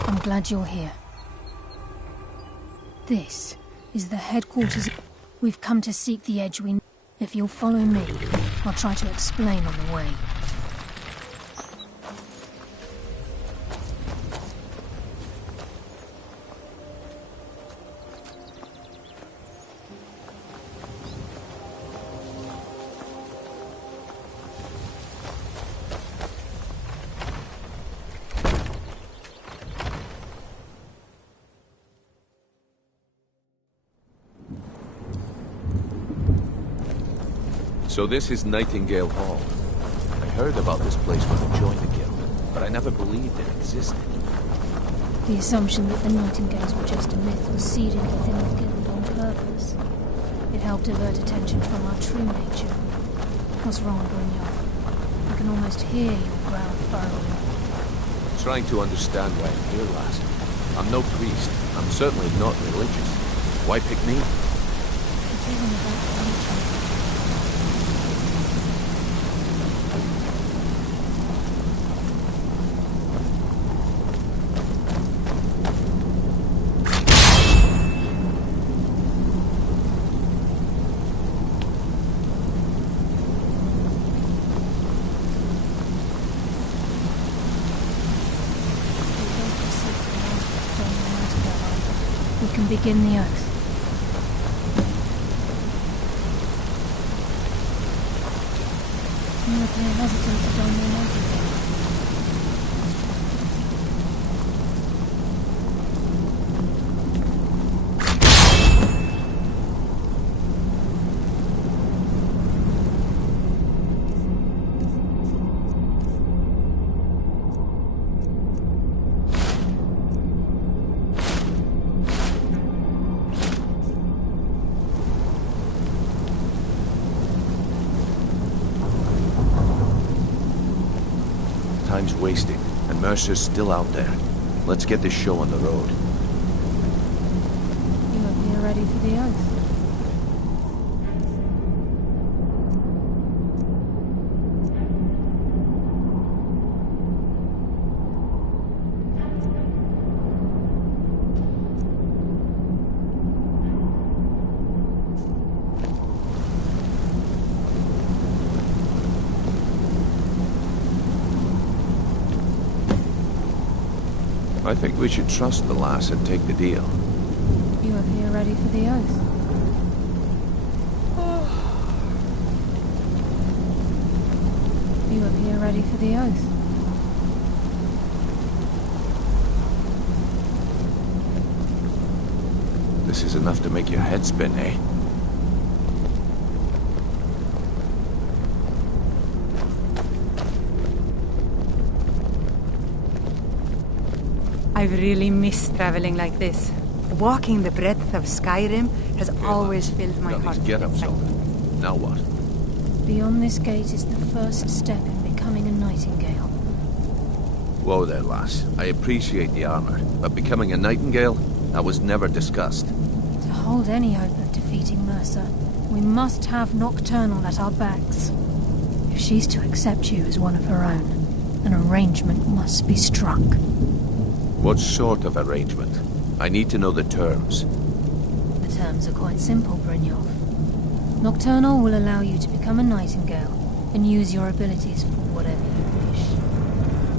I'm glad you're here. This is the headquarters. We've come to seek the edge we... If you'll follow me, I'll try to explain on the way. So this is Nightingale Hall. I heard about this place when I joined the guild, but I never believed it existed. The assumption that the Nightingales were just a myth was seeded within the guild on purpose. It helped divert attention from our true nature. What's wrong, Brynjolf? I can almost hear your growl furrowing. Trying to understand why I'm here, lass. I'm no priest. I'm certainly not religious. Why pick me? It isn't about religion. Begin the oath. You appear hesitant to join the Nightingale. Time's wasting, and Mercer's still out there. Let's get this show on the road. You appear ready for the oath. I think we should trust the lass and take the deal. You appear ready for the oath. You appear ready for the oath. This is enough to make your head spin, eh? I've really missed traveling like this. Walking the breadth of Skyrim has always filled my heart with Get up, excitement. Now what? Beyond this gate is the first step in becoming a Nightingale. Whoa there, lass. I appreciate the armor, but becoming a Nightingale? That was never discussed. To hold any hope of defeating Mercer, we must have Nocturnal at our backs. If she's to accept you as one of her own, an arrangement must be struck. What sort of arrangement? I need to know the terms. The terms are quite simple, Brynjolf. Nocturnal will allow you to become a Nightingale and use your abilities for whatever you wish.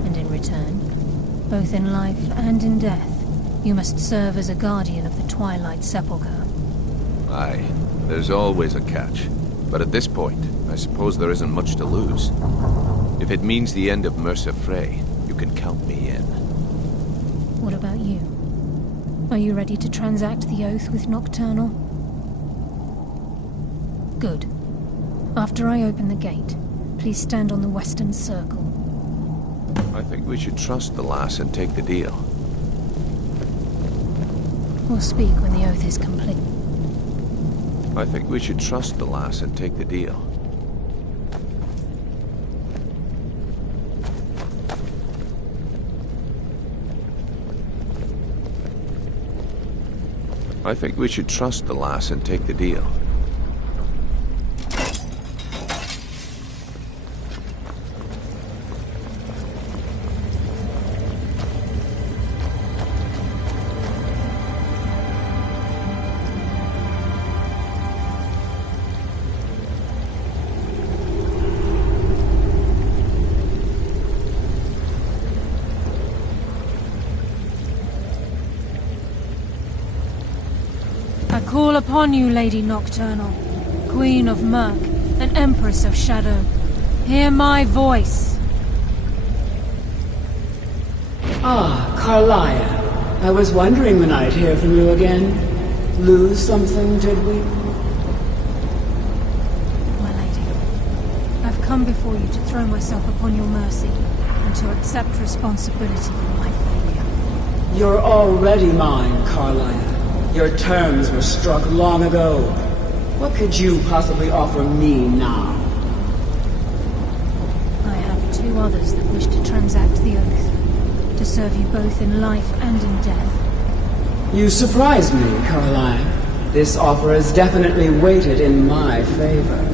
And in return, both in life and in death, you must serve as a guardian of the Twilight Sepulchre. Aye, there's always a catch. But at this point, I suppose there isn't much to lose. If it means the end of Mercer Frey, you can count me in. What about you? Are you ready to transact the oath with Nocturnal? Good. After I open the gate, please stand on the western circle. I think we should trust the lass and take the deal. We'll speak when the oath is complete. I think we should trust the lass and take the deal. I think we should trust the lass and take the deal. I call upon you, Lady Nocturnal, Queen of Murk and Empress of Shadow. Hear my voice. Ah, Carlia. I was wondering when I'd hear from you again. Lose something, did we? My lady, I've come before you to throw myself upon your mercy and to accept responsibility for my failure. You're already mine, Carlia. Your terms were struck long ago. What could you possibly offer me now? I have two others that wish to transact the oath, to serve you both in life and in death. You surprise me, Carlia. This offer is definitely weighted in my favor.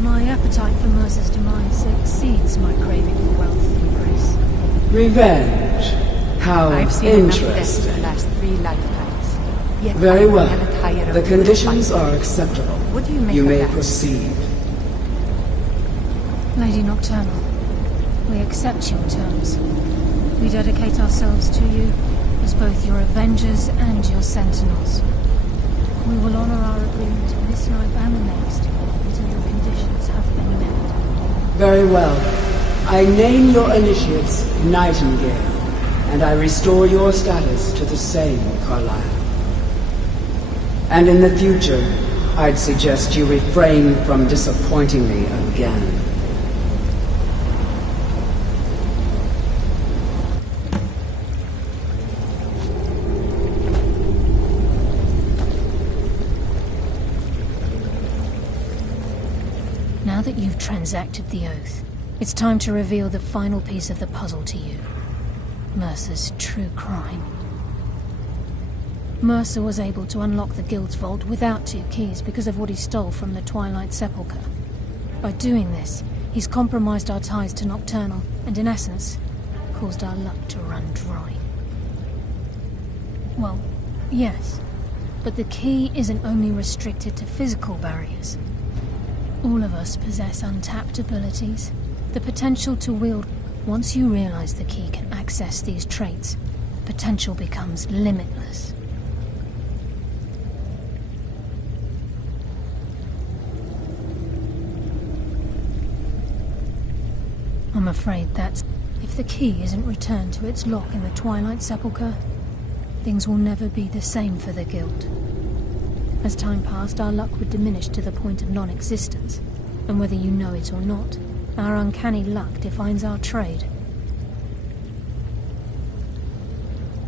My appetite for Mercer's demise exceeds my craving for wealth and grace. Revenge. How I've seen enough death interesting. to last 3 lifetimes. Yet Very I well. never tire of The conditions fight. are acceptable. What do you make You of may that? proceed. Lady Nocturnal, we accept your terms. We dedicate ourselves to you as both your avengers and your sentinels. We will honor our agreement in this life and the next until your conditions have been met. Very well. I name your initiates Nightingale, and I restore your status to the same, Carlisle. And in the future, I'd suggest you refrain from disappointing me again. Now that you've transacted the oath, it's time to reveal the final piece of the puzzle to you. Mercer's true crime. Mercer was able to unlock the Guild's vault without 2 keys because of what he stole from the Twilight Sepulchre. By doing this, he's compromised our ties to Nocturnal, and in essence, caused our luck to run dry. Well, yes, but the key isn't only restricted to physical barriers. All of us possess untapped abilities, the potential to wield. Once you realize the key can access these traits, potential becomes limitless. I'm afraid that's... If the key isn't returned to its lock in the Twilight Sepulchre, things will never be the same for the Guild. As time passed, our luck would diminish to the point of non-existence, and whether you know it or not, our uncanny luck defines our trade.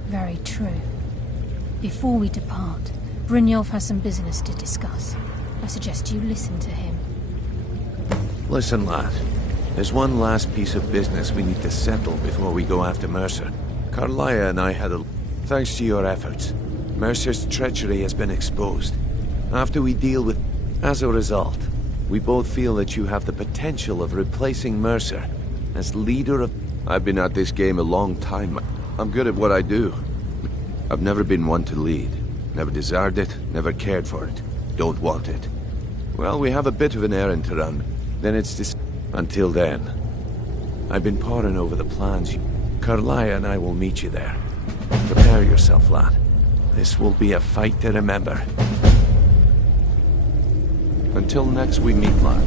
Very true. Before we depart, Brynjolf has some business to discuss. I suggest you listen to him. Listen, lad. There's one last piece of business we need to settle before we go after Mercer. Carlia and I had a... Thanks to your efforts, Mercer's treachery has been exposed. After we deal with... As a result, we both feel that you have the potential of replacing Mercer as leader of... I've been at this game a long time. I'm good at what I do. I've never been one to lead. Never desired it, never cared for it. Don't want it. Well, we have a bit of an errand to run. Then it's this... Until then, I've been poring over the plans. Carlia and I will meet you there. Prepare yourself, lad. This will be a fight to remember. Until next we meet, lad.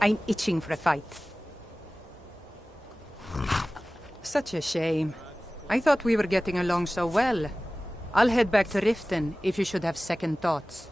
I'm itching for a fight. Such a shame. I thought we were getting along so well. I'll head back to Riften if you should have second thoughts.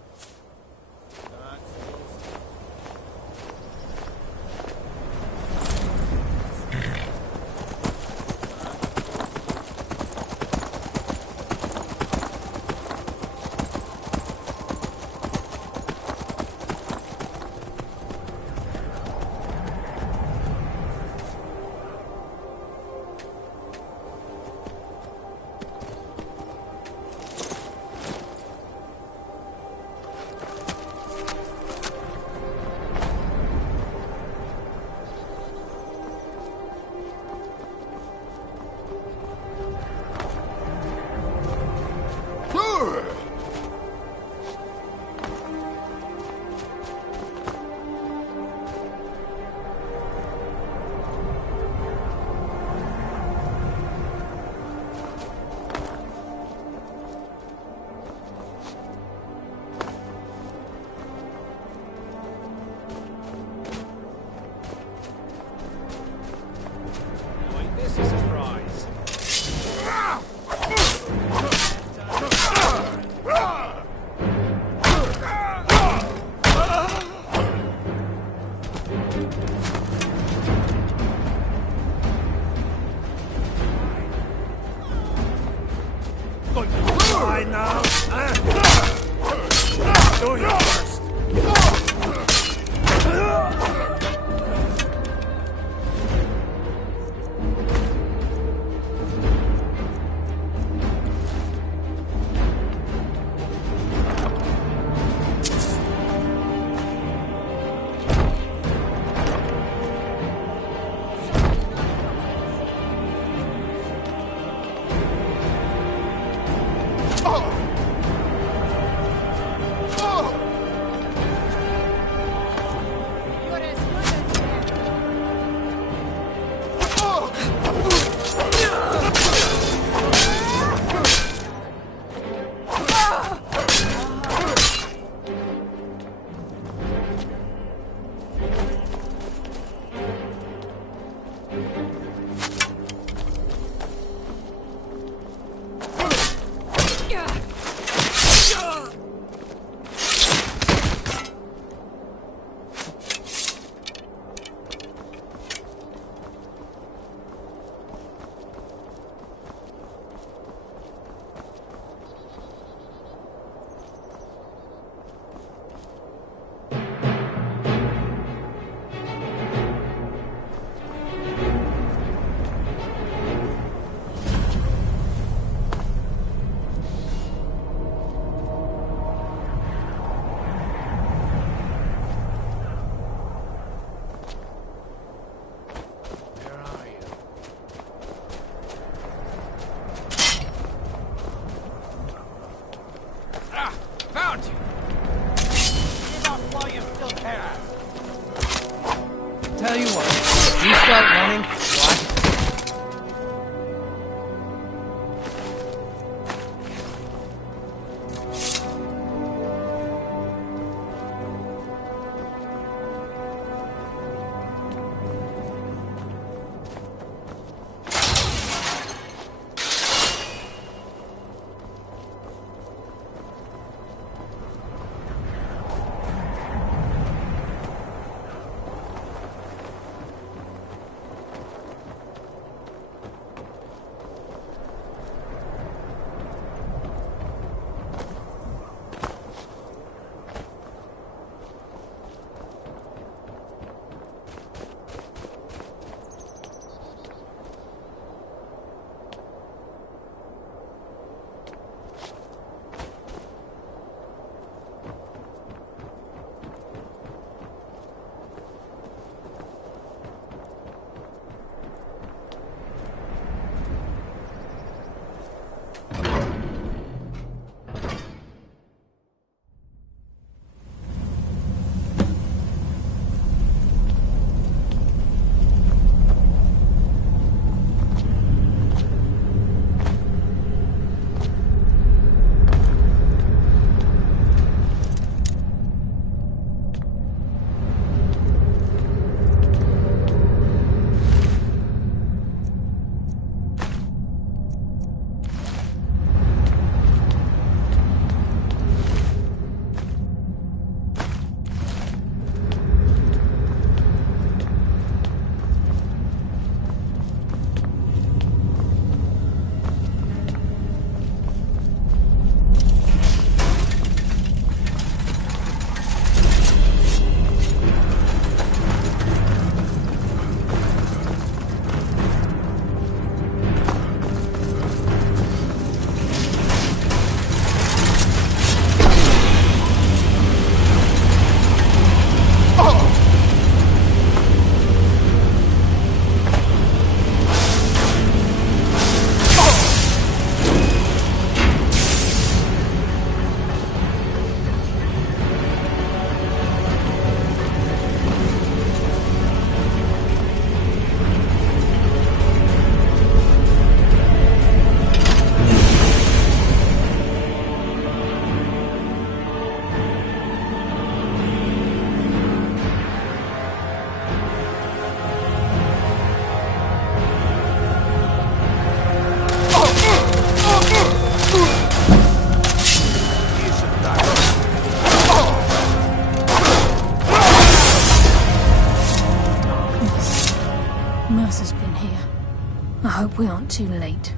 hope we aren't too late.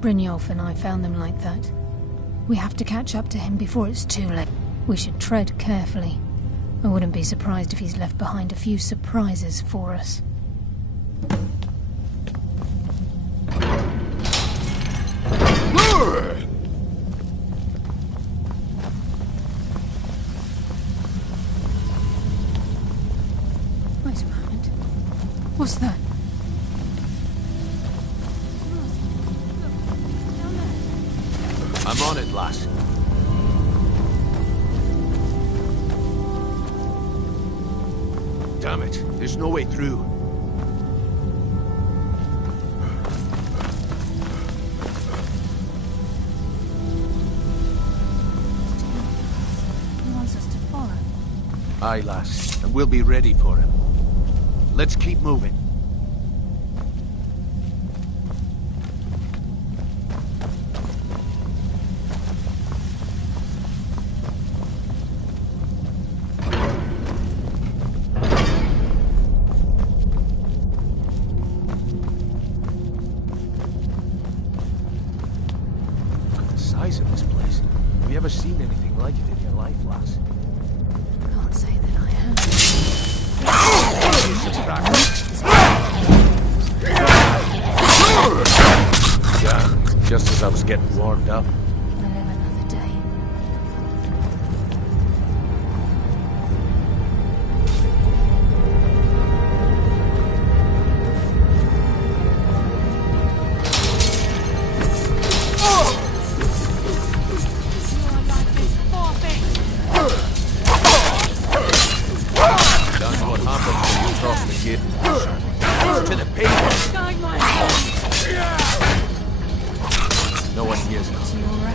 Brynjolf and I found them like that. We have to catch up to him before it's too late. We should tread carefully. I wouldn't be surprised if he's left behind a few surprises for us. Wait a moment. What's that? I'm on it, lass. Damn it, there's no way through. He wants us to follow. Aye, lass, and we'll be ready for him. Let's keep moving. Size of this place. Have you ever seen anything like it in your life, lass? Can't say that I have. Damn, just as I was getting warmed up. We'll live another day. That's what happens when you cross the gate. To the pavement. No one hears us. You're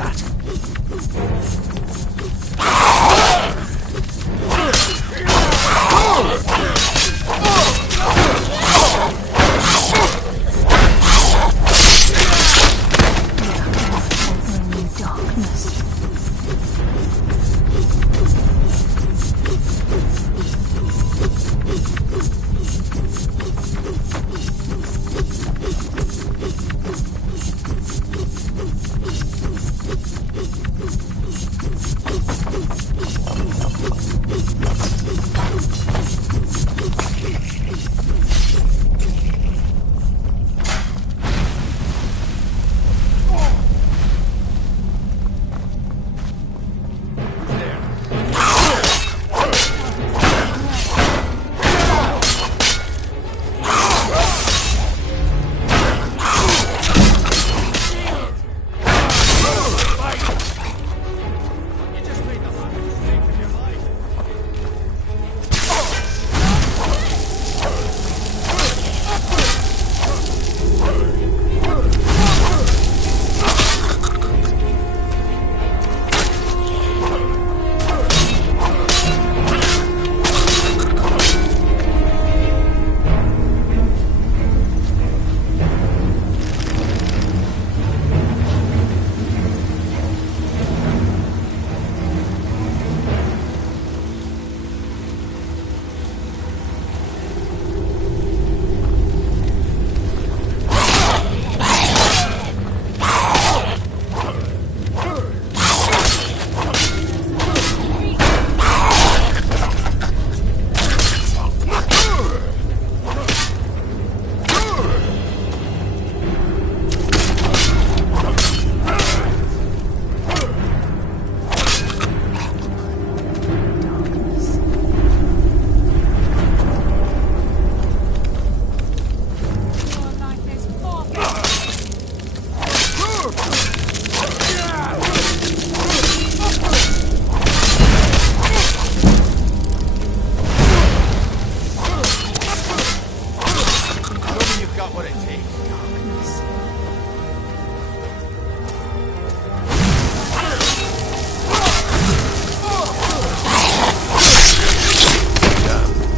that.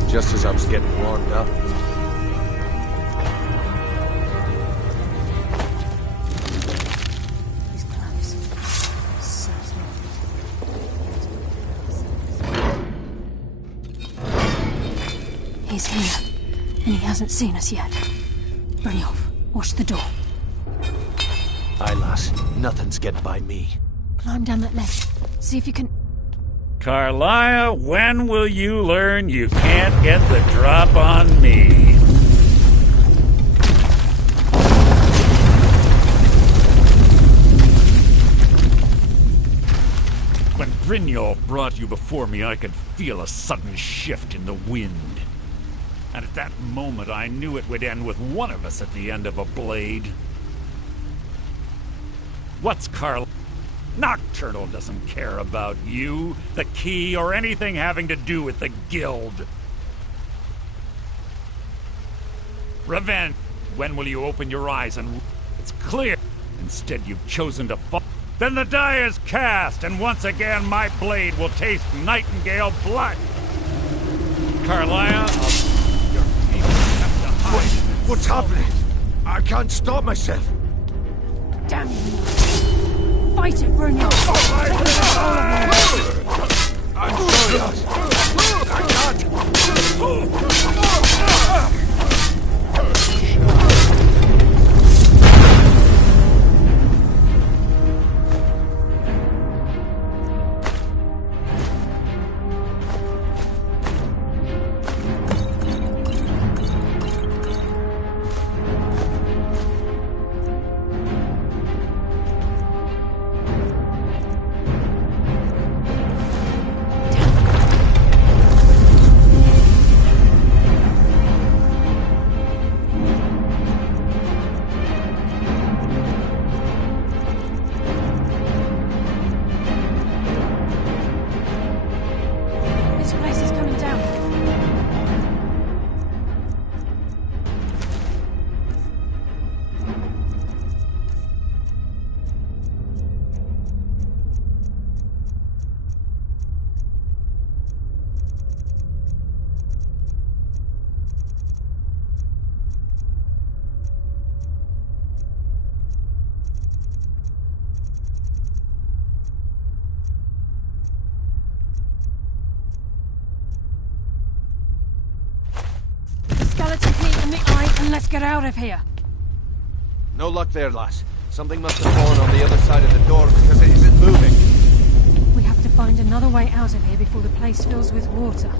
Just as I was getting warmed up. He's here, and he hasn't seen us yet. Brynjolf, watch the door. Aye, lass. Nothing's getting by me. Climb down that ledge. See if you can... Carlia, when will you learn you can't get the drop on me? When Brynjolf brought you before me, I could feel a sudden shift in the wind. And at that moment, I knew it would end with one of us at the end of a blade. What's Carl? Nocturnal doesn't care about you, the key, or anything having to do with the guild. Revenge. When will you open your eyes and... It's clear. Instead, you've chosen to fall. Then the die is cast, and once again, my blade will taste Nightingale blood. Carlia, What's happening? I can't stop myself. Damn you! Fight it, Brynjolf! I'm sorry, lass. I can't. eye and let's get out of here. No luck there, lass. Something must have fallen on the other side of the door because it isn't moving. We have to find another way out of here before the place fills with water.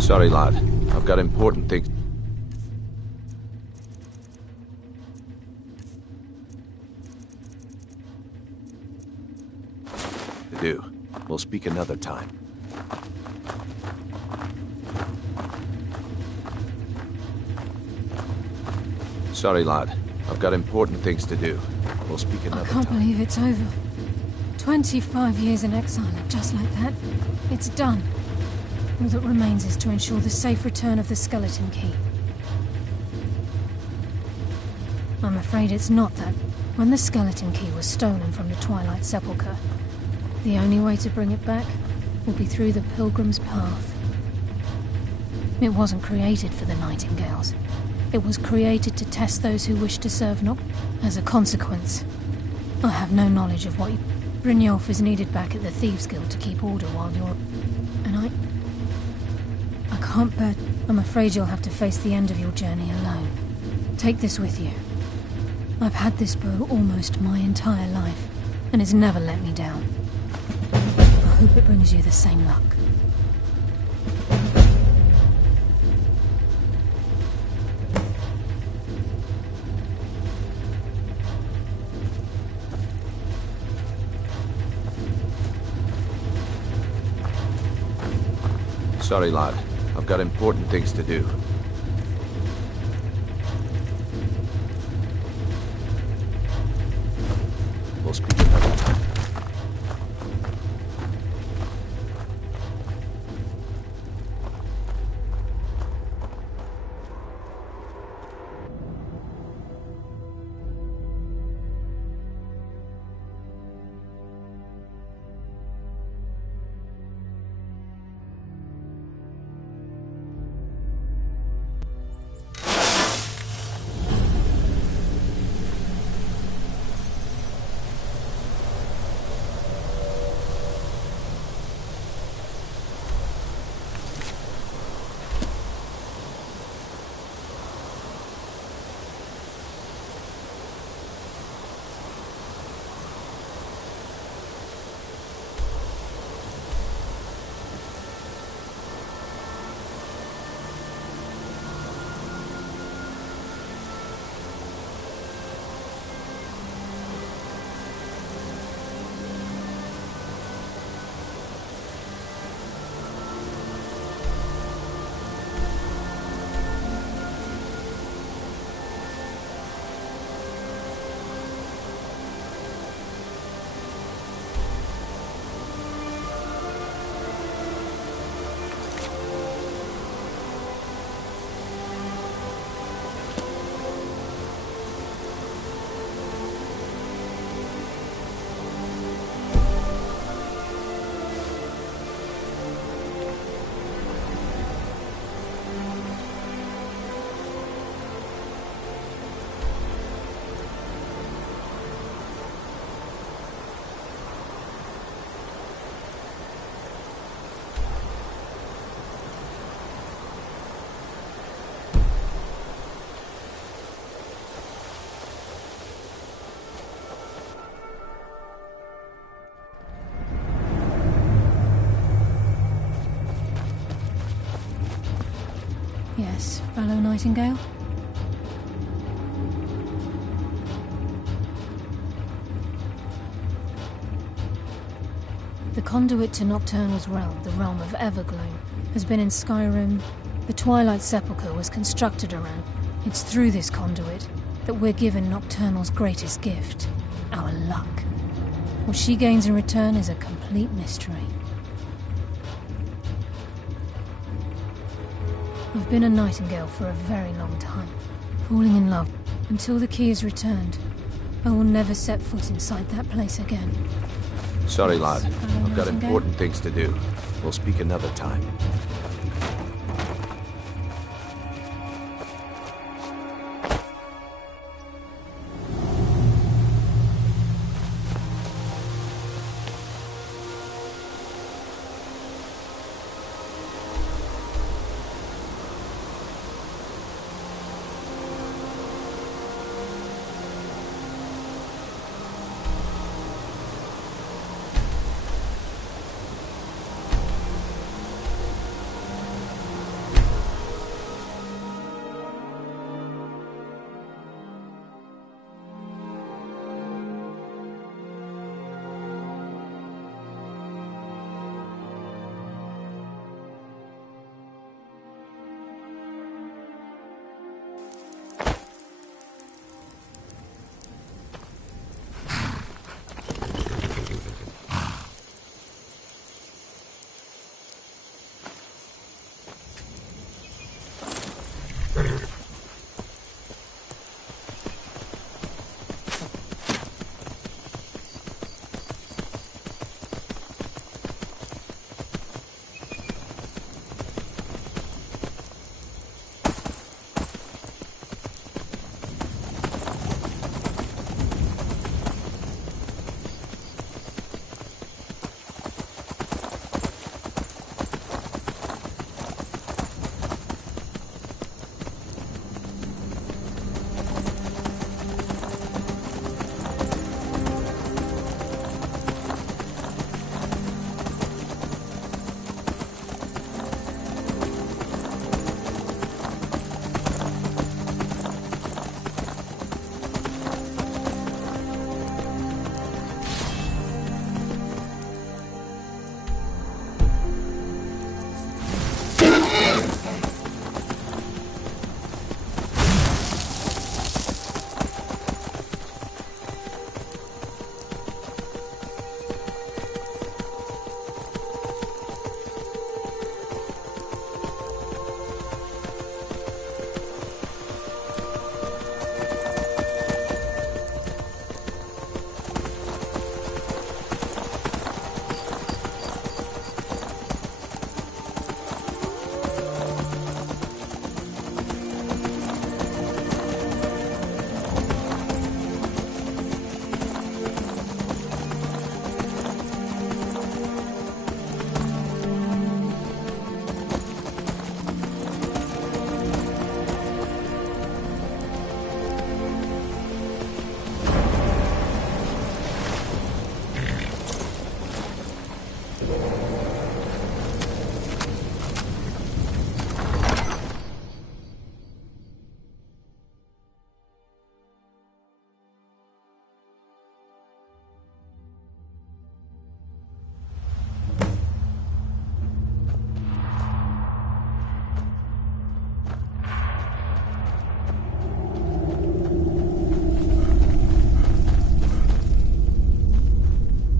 Sorry, lad. I've got important things to do. We'll speak another time. Sorry, lad. I've got important things to do. We'll speak another time. I can't believe it's over. 25 years in exile, and just like that, it's done. All that remains is to ensure the safe return of the skeleton key. I'm afraid it's not that. When the skeleton key was stolen from the Twilight Sepulchre, the only way to bring it back will be through the Pilgrim's Path. It wasn't created for the Nightingales. It was created to test those who wish to serve not. As a consequence, I have no knowledge of what you... Brynjolf is needed back at the Thieves' Guild to keep order while you're... And I can't bear... I'm afraid you'll have to face the end of your journey alone. Take this with you. I've had this bow almost my entire life, and it's never let me down. I hope it brings you the same luck. Sorry, lad. I've got important things to do. We'll speak another time. fellow Nightingale? The conduit to Nocturnal's realm, the realm of Evergloom, has been in Skyrim. The Twilight Sepulchre was constructed around. It's through this conduit that we're given Nocturnal's greatest gift, our luck. What she gains in return is a complete mystery. I've been a Nightingale for a very long time, falling in love. Until the key is returned, I will never set foot inside that place again. Sorry, lad. I've got important things to do. We'll speak another time.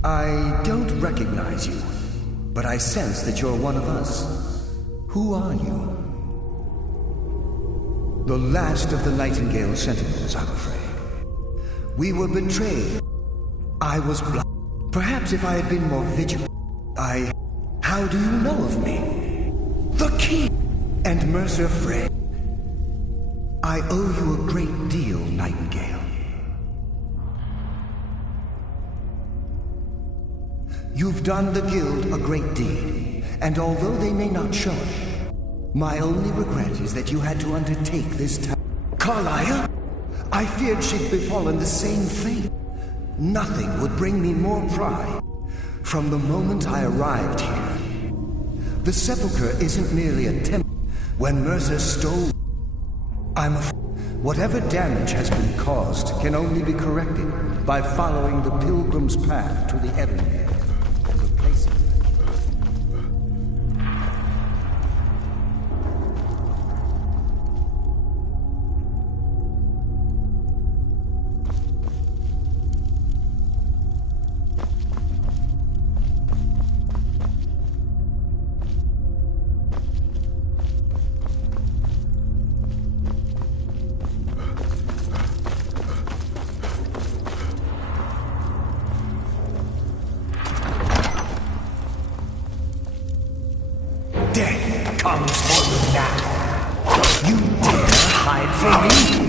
I don't recognize you, but I sense that you're one of us. Who are you? The last of the Nightingale Sentinels, I'm afraid. We were betrayed. I was blind. Perhaps if I had been more vigilant, How do you know of me? The King and Mercer Frey. I owe you a great deal, Nightingale. You've done the Guild a great deed, and although they may not show it, my only regret is that you had to undertake this task. Carlia? I feared she'd befallen the same fate. Nothing would bring me more pride. From the moment I arrived here, the Sepulchre isn't merely a temple. When Mercer stole, Whatever damage has been caused can only be corrected by following the pilgrim's path to the Ebony and replacing it. Death comes for you now. You dare hide from me?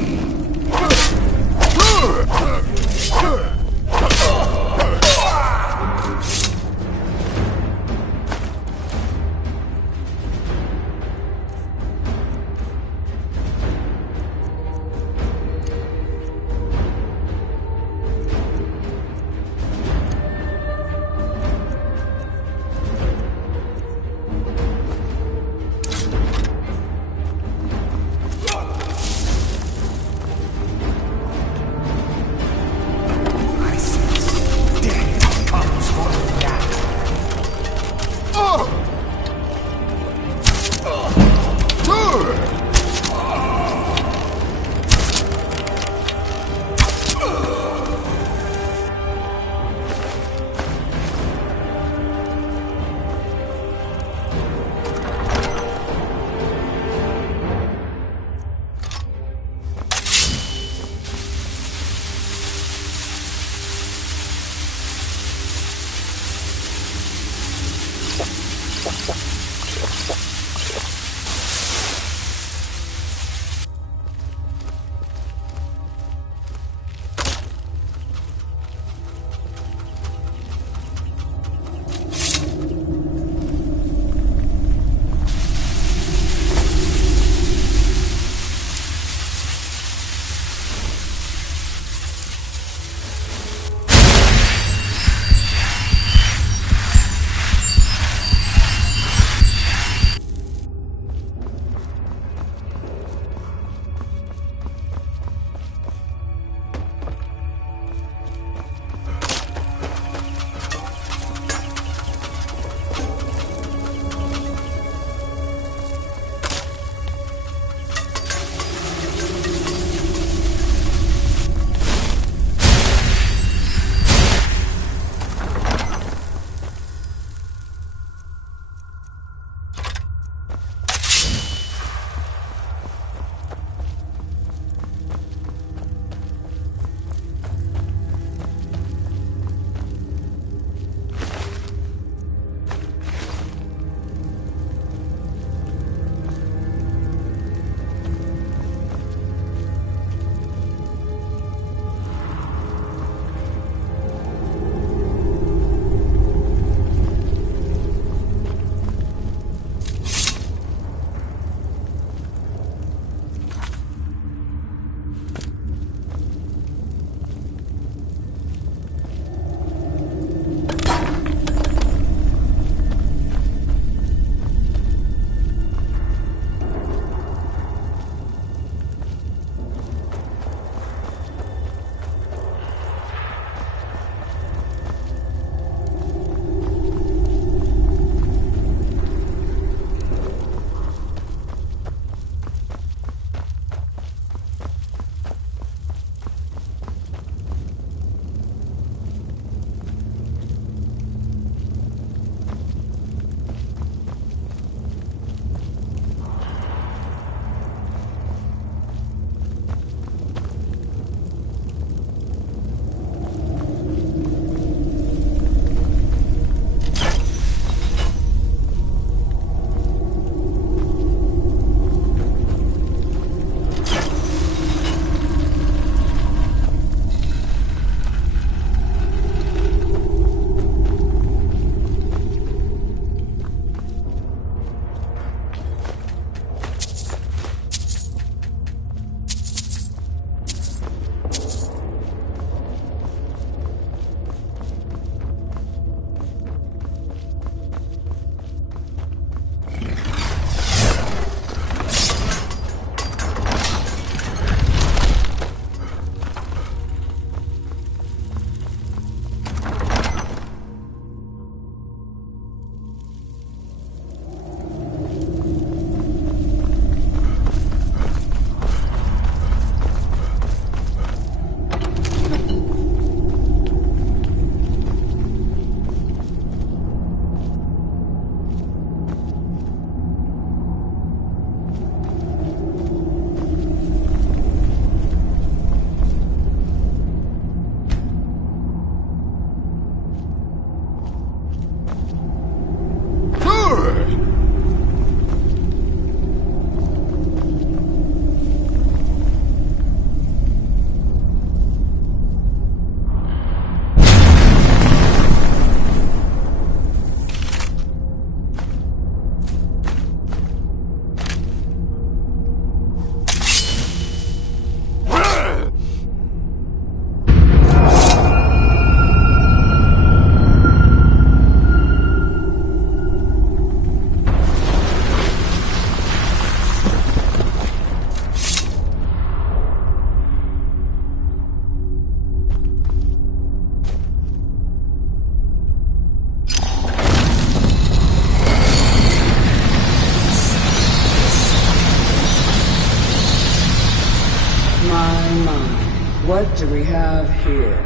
do we have here?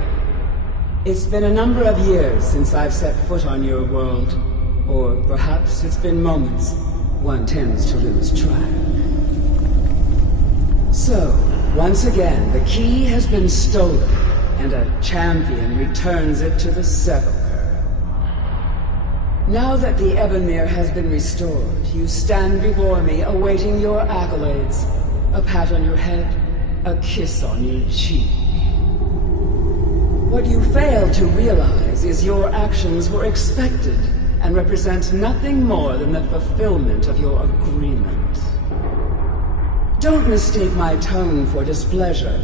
It's been a number of years since I've set foot on your world. Or perhaps it's been moments. One tends to lose track. So, once again, the key has been stolen, and a champion returns it to the sepulchre. Now that the Ebonmere has been restored, you stand before me awaiting your accolades. A pat on your head, a kiss on your cheek. What you fail to realize is your actions were expected and represent nothing more than the fulfillment of your agreement. Don't mistake my tone for displeasure.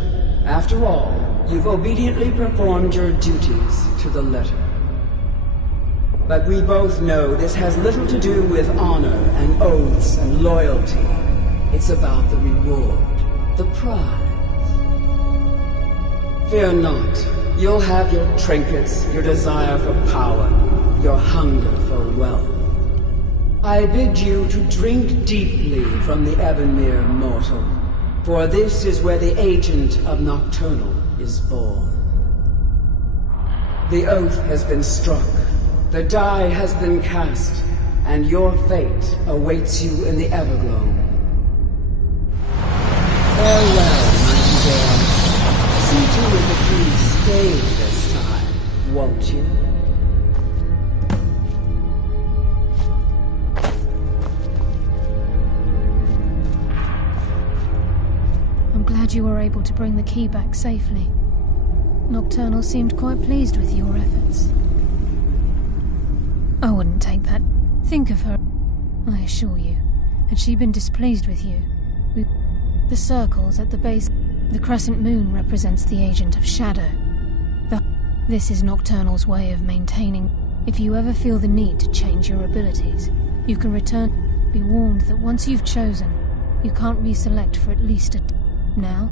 After all, you've obediently performed your duties to the letter. But we both know this has little to do with honor and oaths and loyalty. It's about the reward, the prize. Fear not. You'll have your trinkets, your desire for power, your hunger for wealth. I bid you to drink deeply from the Ebonmere mortal, for this is where the agent of Nocturnal is born. The oath has been struck, the die has been cast, and your fate awaits you in the Everglow. Farewell, Nightingale. See to it that you stay this time, won't you? I'm glad you were able to bring the key back safely. Nocturnal seemed quite pleased with your efforts. I wouldn't take that. Think of her. I assure you, had she been displeased with you, the circles at the base, the crescent moon represents the agent of shadow. This is Nocturnal's way of maintaining. If you ever feel the need to change your abilities, you can return. Be warned that once you've chosen, you can't reselect for at least Now,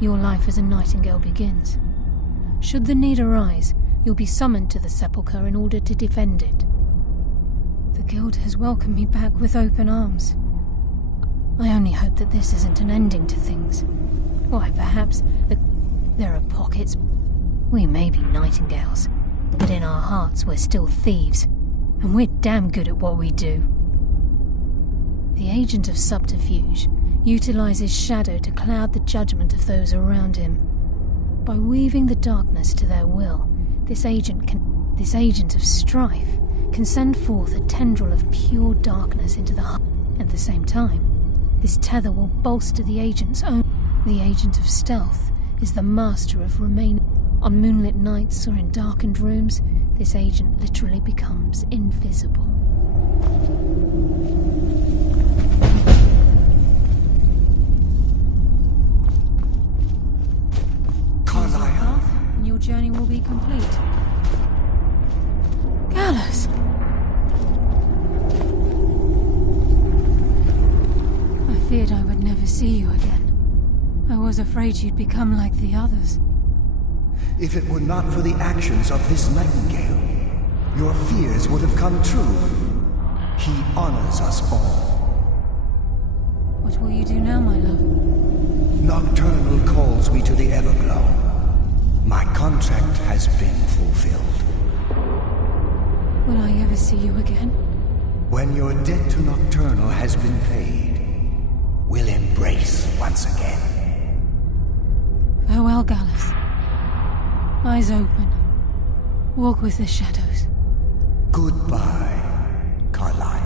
your life as a Nightingale begins. Should the need arise, you'll be summoned to the sepulchre in order to defend it. The Guild has welcomed me back with open arms. I only hope that this isn't an ending to things. Why, perhaps there are pockets. We may be Nightingales, but in our hearts we're still thieves, and we're damn good at what we do. The agent of subterfuge utilizes shadow to cloud the judgment of those around him. By weaving the darkness to their will, this agent of strife can send forth a tendril of pure darkness into the heart. At the same time, this tether will bolster the agent's own. The agent of stealth is the master of remaining. On moonlit nights or in darkened rooms, this agent literally becomes invisible. Carlisle. And your journey will be complete. Gallus! I feared I would never see you again. I was afraid you'd become like the others. If it were not for the actions of this Nightingale, your fears would have come true. He honors us all. What will you do now, my love? Nocturnal calls me to the Everglow. My contract has been fulfilled. Will I ever see you again? When your debt to Nocturnal has been paid, we'll embrace once again. Farewell, Gallus. Eyes open. Walk with the shadows. Goodbye, Carlisle.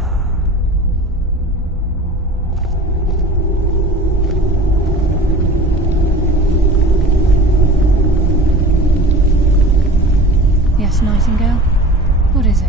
Yes, Nightingale? What is it?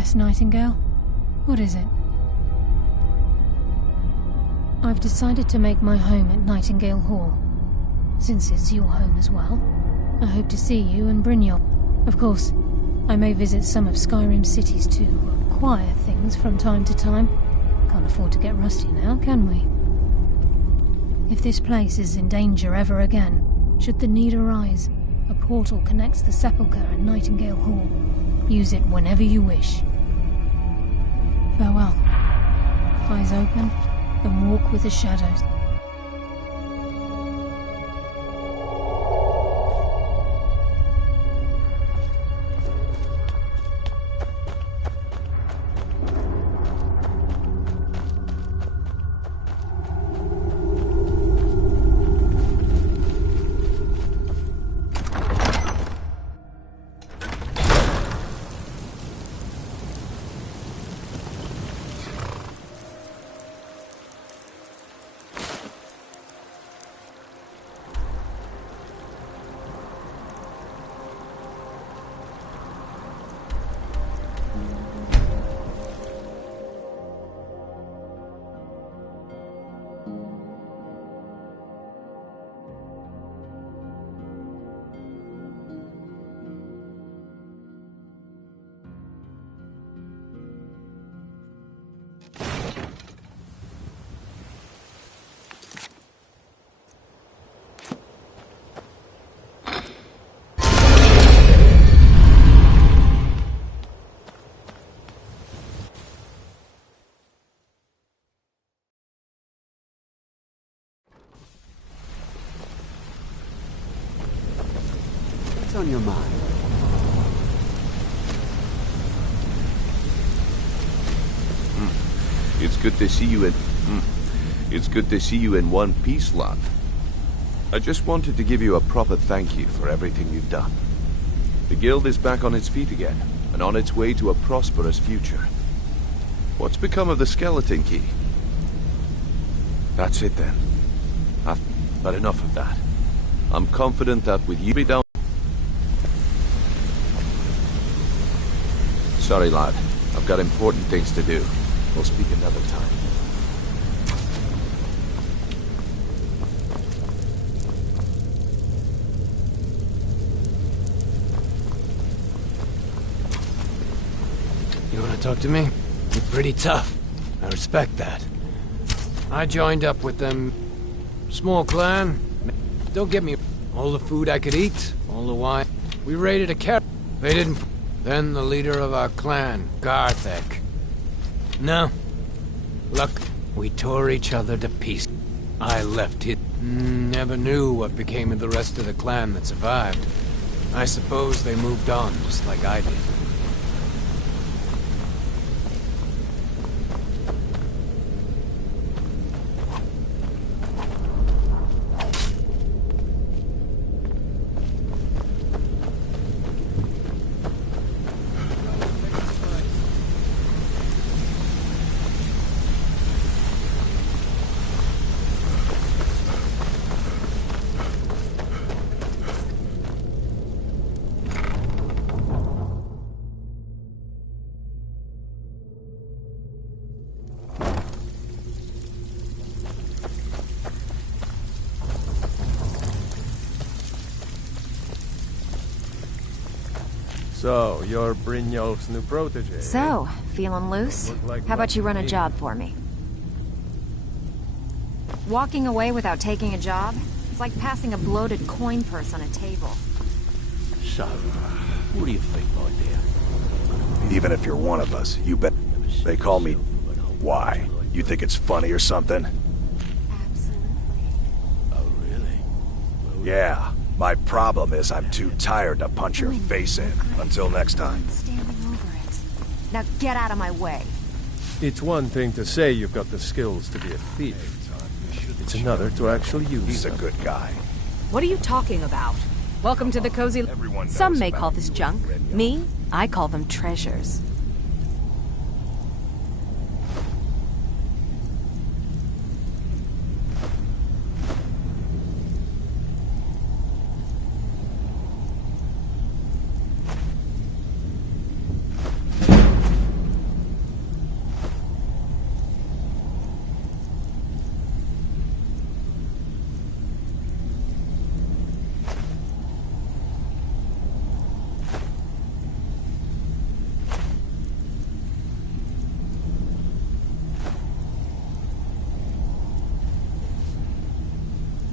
Yes, Nightingale? What is it? I've decided to make my home at Nightingale Hall. Since it's your home as well, I hope to see you and Brynjolf. Of course, I may visit some of Skyrim's cities to acquire things from time to time. Can't afford to get rusty now, can we? If this place is in danger ever again, should the need arise, a portal connects the Sepulchre and Nightingale Hall. Use it whenever you wish. Farewell. Eyes open, and walk with the shadows. What's on your mind? It's good to see you in... It's good to see you in one piece, lad. I just wanted to give you a proper thank you for everything you've done. The guild is back on its feet again, and on its way to a prosperous future. What's become of the skeleton key? That's it then. But enough of that. I'm confident that with you down... Sorry, lad. I've got important things to do. We'll speak another time. You want to talk to me? You're pretty tough. I respect that. I joined up with them. Small clan. Don't get me... All the food I could eat, all the wine. We raided a car. They didn't... Then the leader of our clan, Garthek. No. Look, we tore each other to pieces. I left it. Never knew what became of the rest of the clan that survived. I suppose they moved on, just like I did. So, you're Brynjolf's new protege. So, feeling loose? How about you run a job for me? Walking away without taking a job? It's like passing a bloated coin purse on a table. So, what do you think, my dear? Even if you're one of us, you bet. They call me... Why? You think it's funny or something? Oh, really? Yeah. My problem is I'm too tired to punch your face in. Until next time. Now get out of my way. It's one thing to say you've got the skills to be a thief. It's another to actually use He's them. a good guy. What are you talking about? Welcome to the cozy... Some may call this junk. Me, I call them treasures.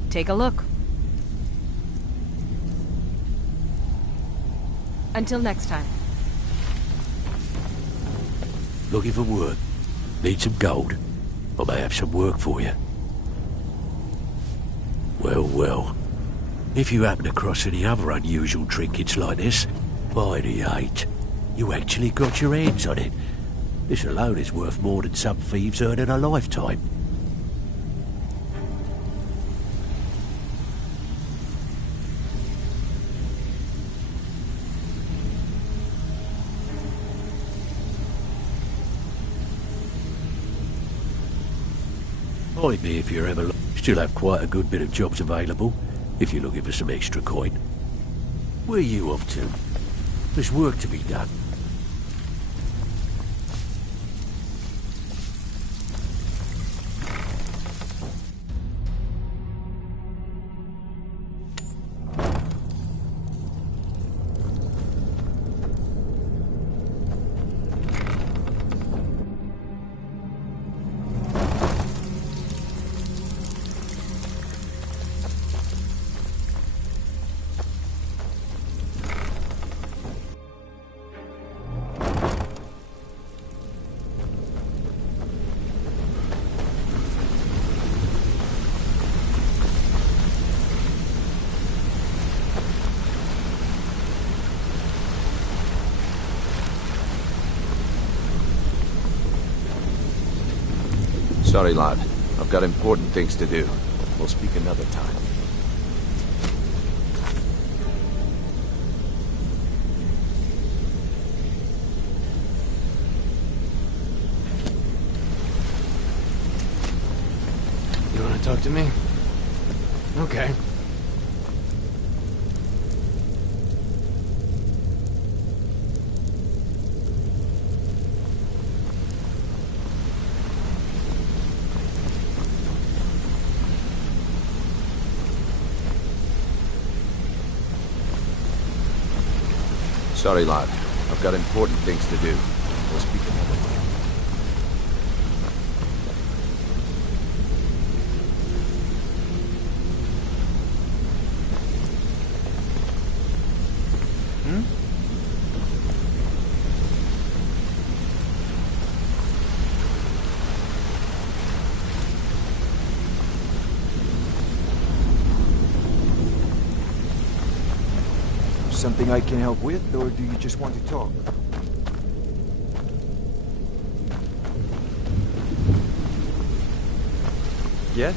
Take a look. Until next time. Looking for work? Need some gold? I may have some work for you. Well, well. If you happen across any other unusual trinkets like this, by the 8, you actually got your hands on it. This alone is worth more than some thieves earn in a lifetime. Find me if you're ever... Still have quite a good bit of jobs available, if you're looking for some extra coin. Where are you off to? There's work to be done. Sorry, lad. I've got important things to do. We'll speak another time. You want to talk to me? Okay. Sorry, lad. I've got important things to do. We'll speak another time. Something I can help with, or do you just want to talk? Yes?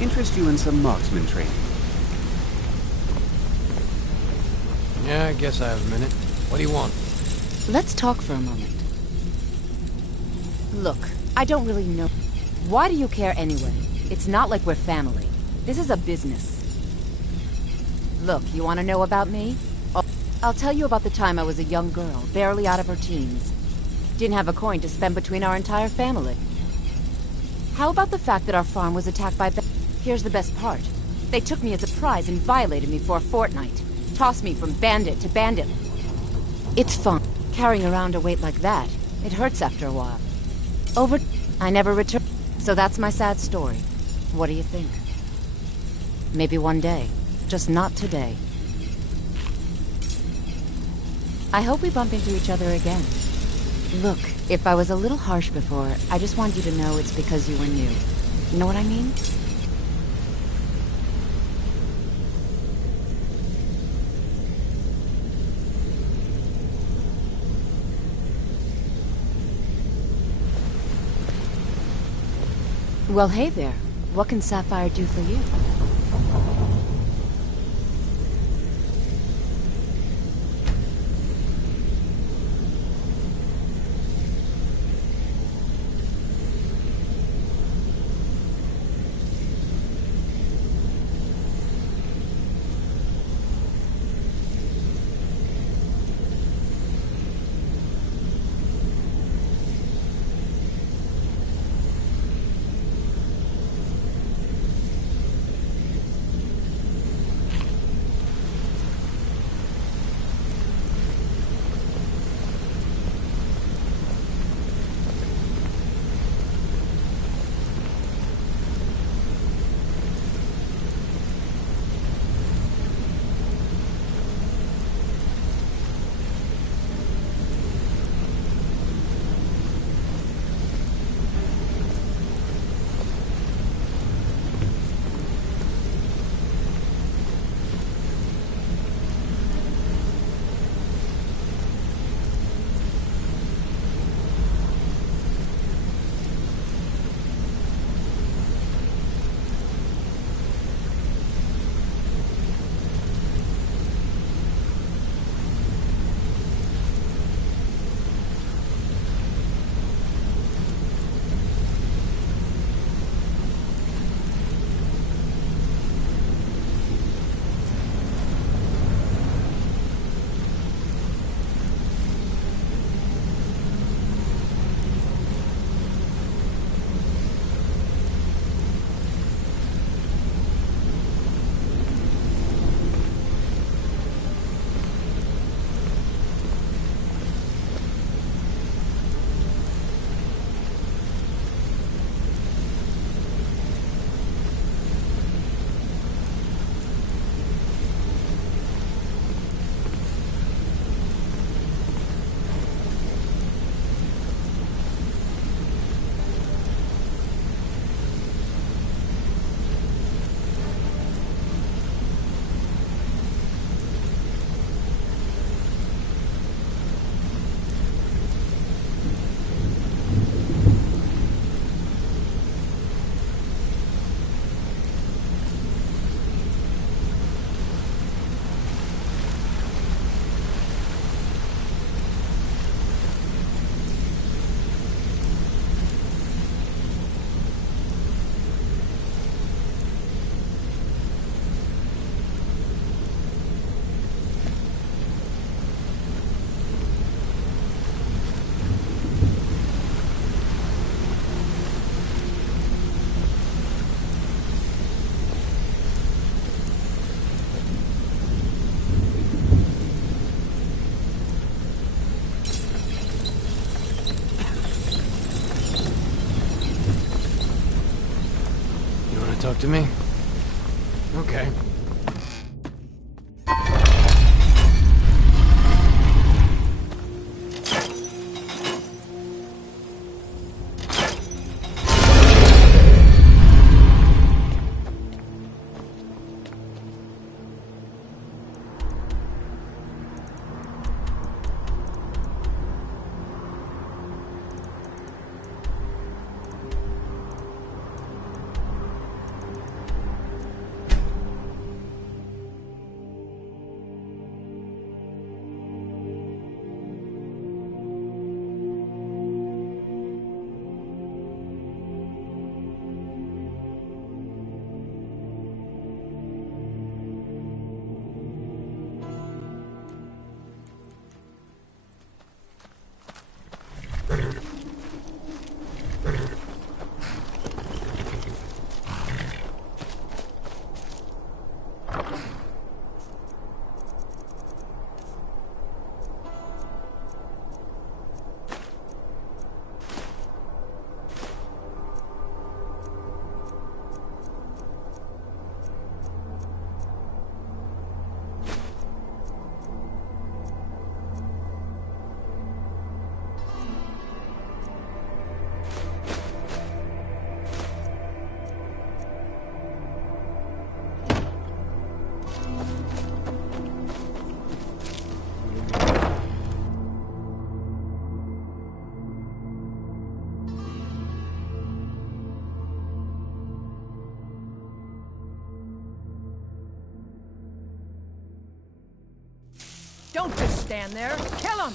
Interest you in some marksman training? Yeah, I guess I have a minute. What do you want? Let's talk for a moment. Look, I don't really know. Why do you care anyway? It's not like we're family. This is a business. Look, you want to know about me? I'll tell you about the time I was a young girl, barely out of her teens. Didn't have a coin to spend between our entire family. How about the fact that our farm was attacked by Here's the best part. They took me as a prize and violated me for a fortnight. Tossed me from bandit to bandit. It's fun. Carrying around a weight like that, it hurts after a while. I never returned. So that's my sad story. What do you think? Maybe one day. Just not today. I hope we bump into each other again. Look, if I was a little harsh before, I just want you to know it's because you were new. You know what I mean? Well, hey there. What can Sapphire do for you? talk to me? Okay. Don't just stand there. Kill him!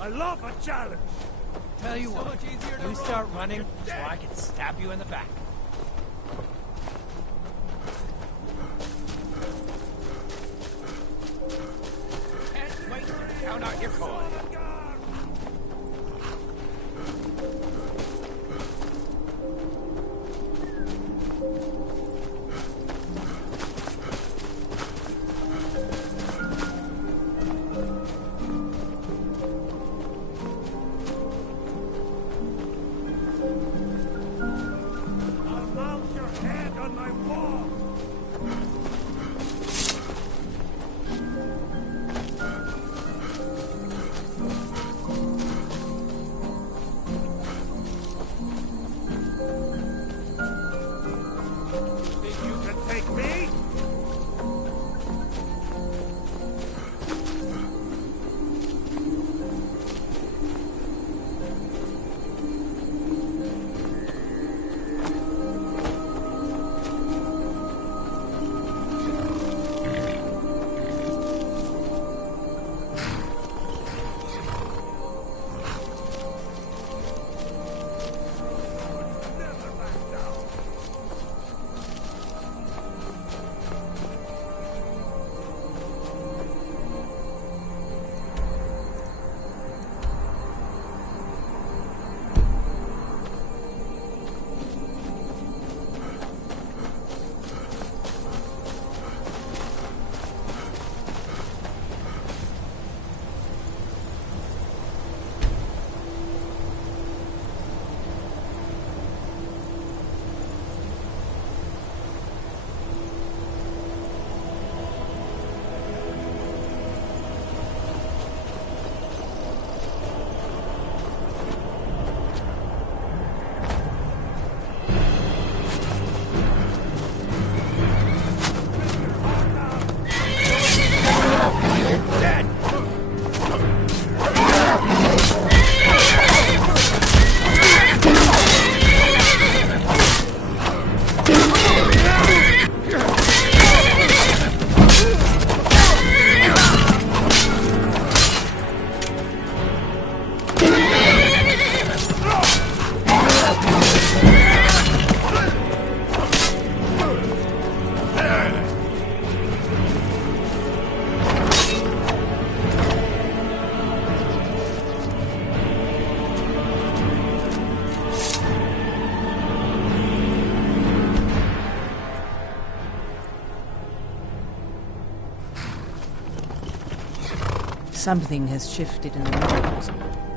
I love a challenge! Tell you what, you start running so I can stab you in the back. Can't wait to count out your coin. Something has shifted in the models.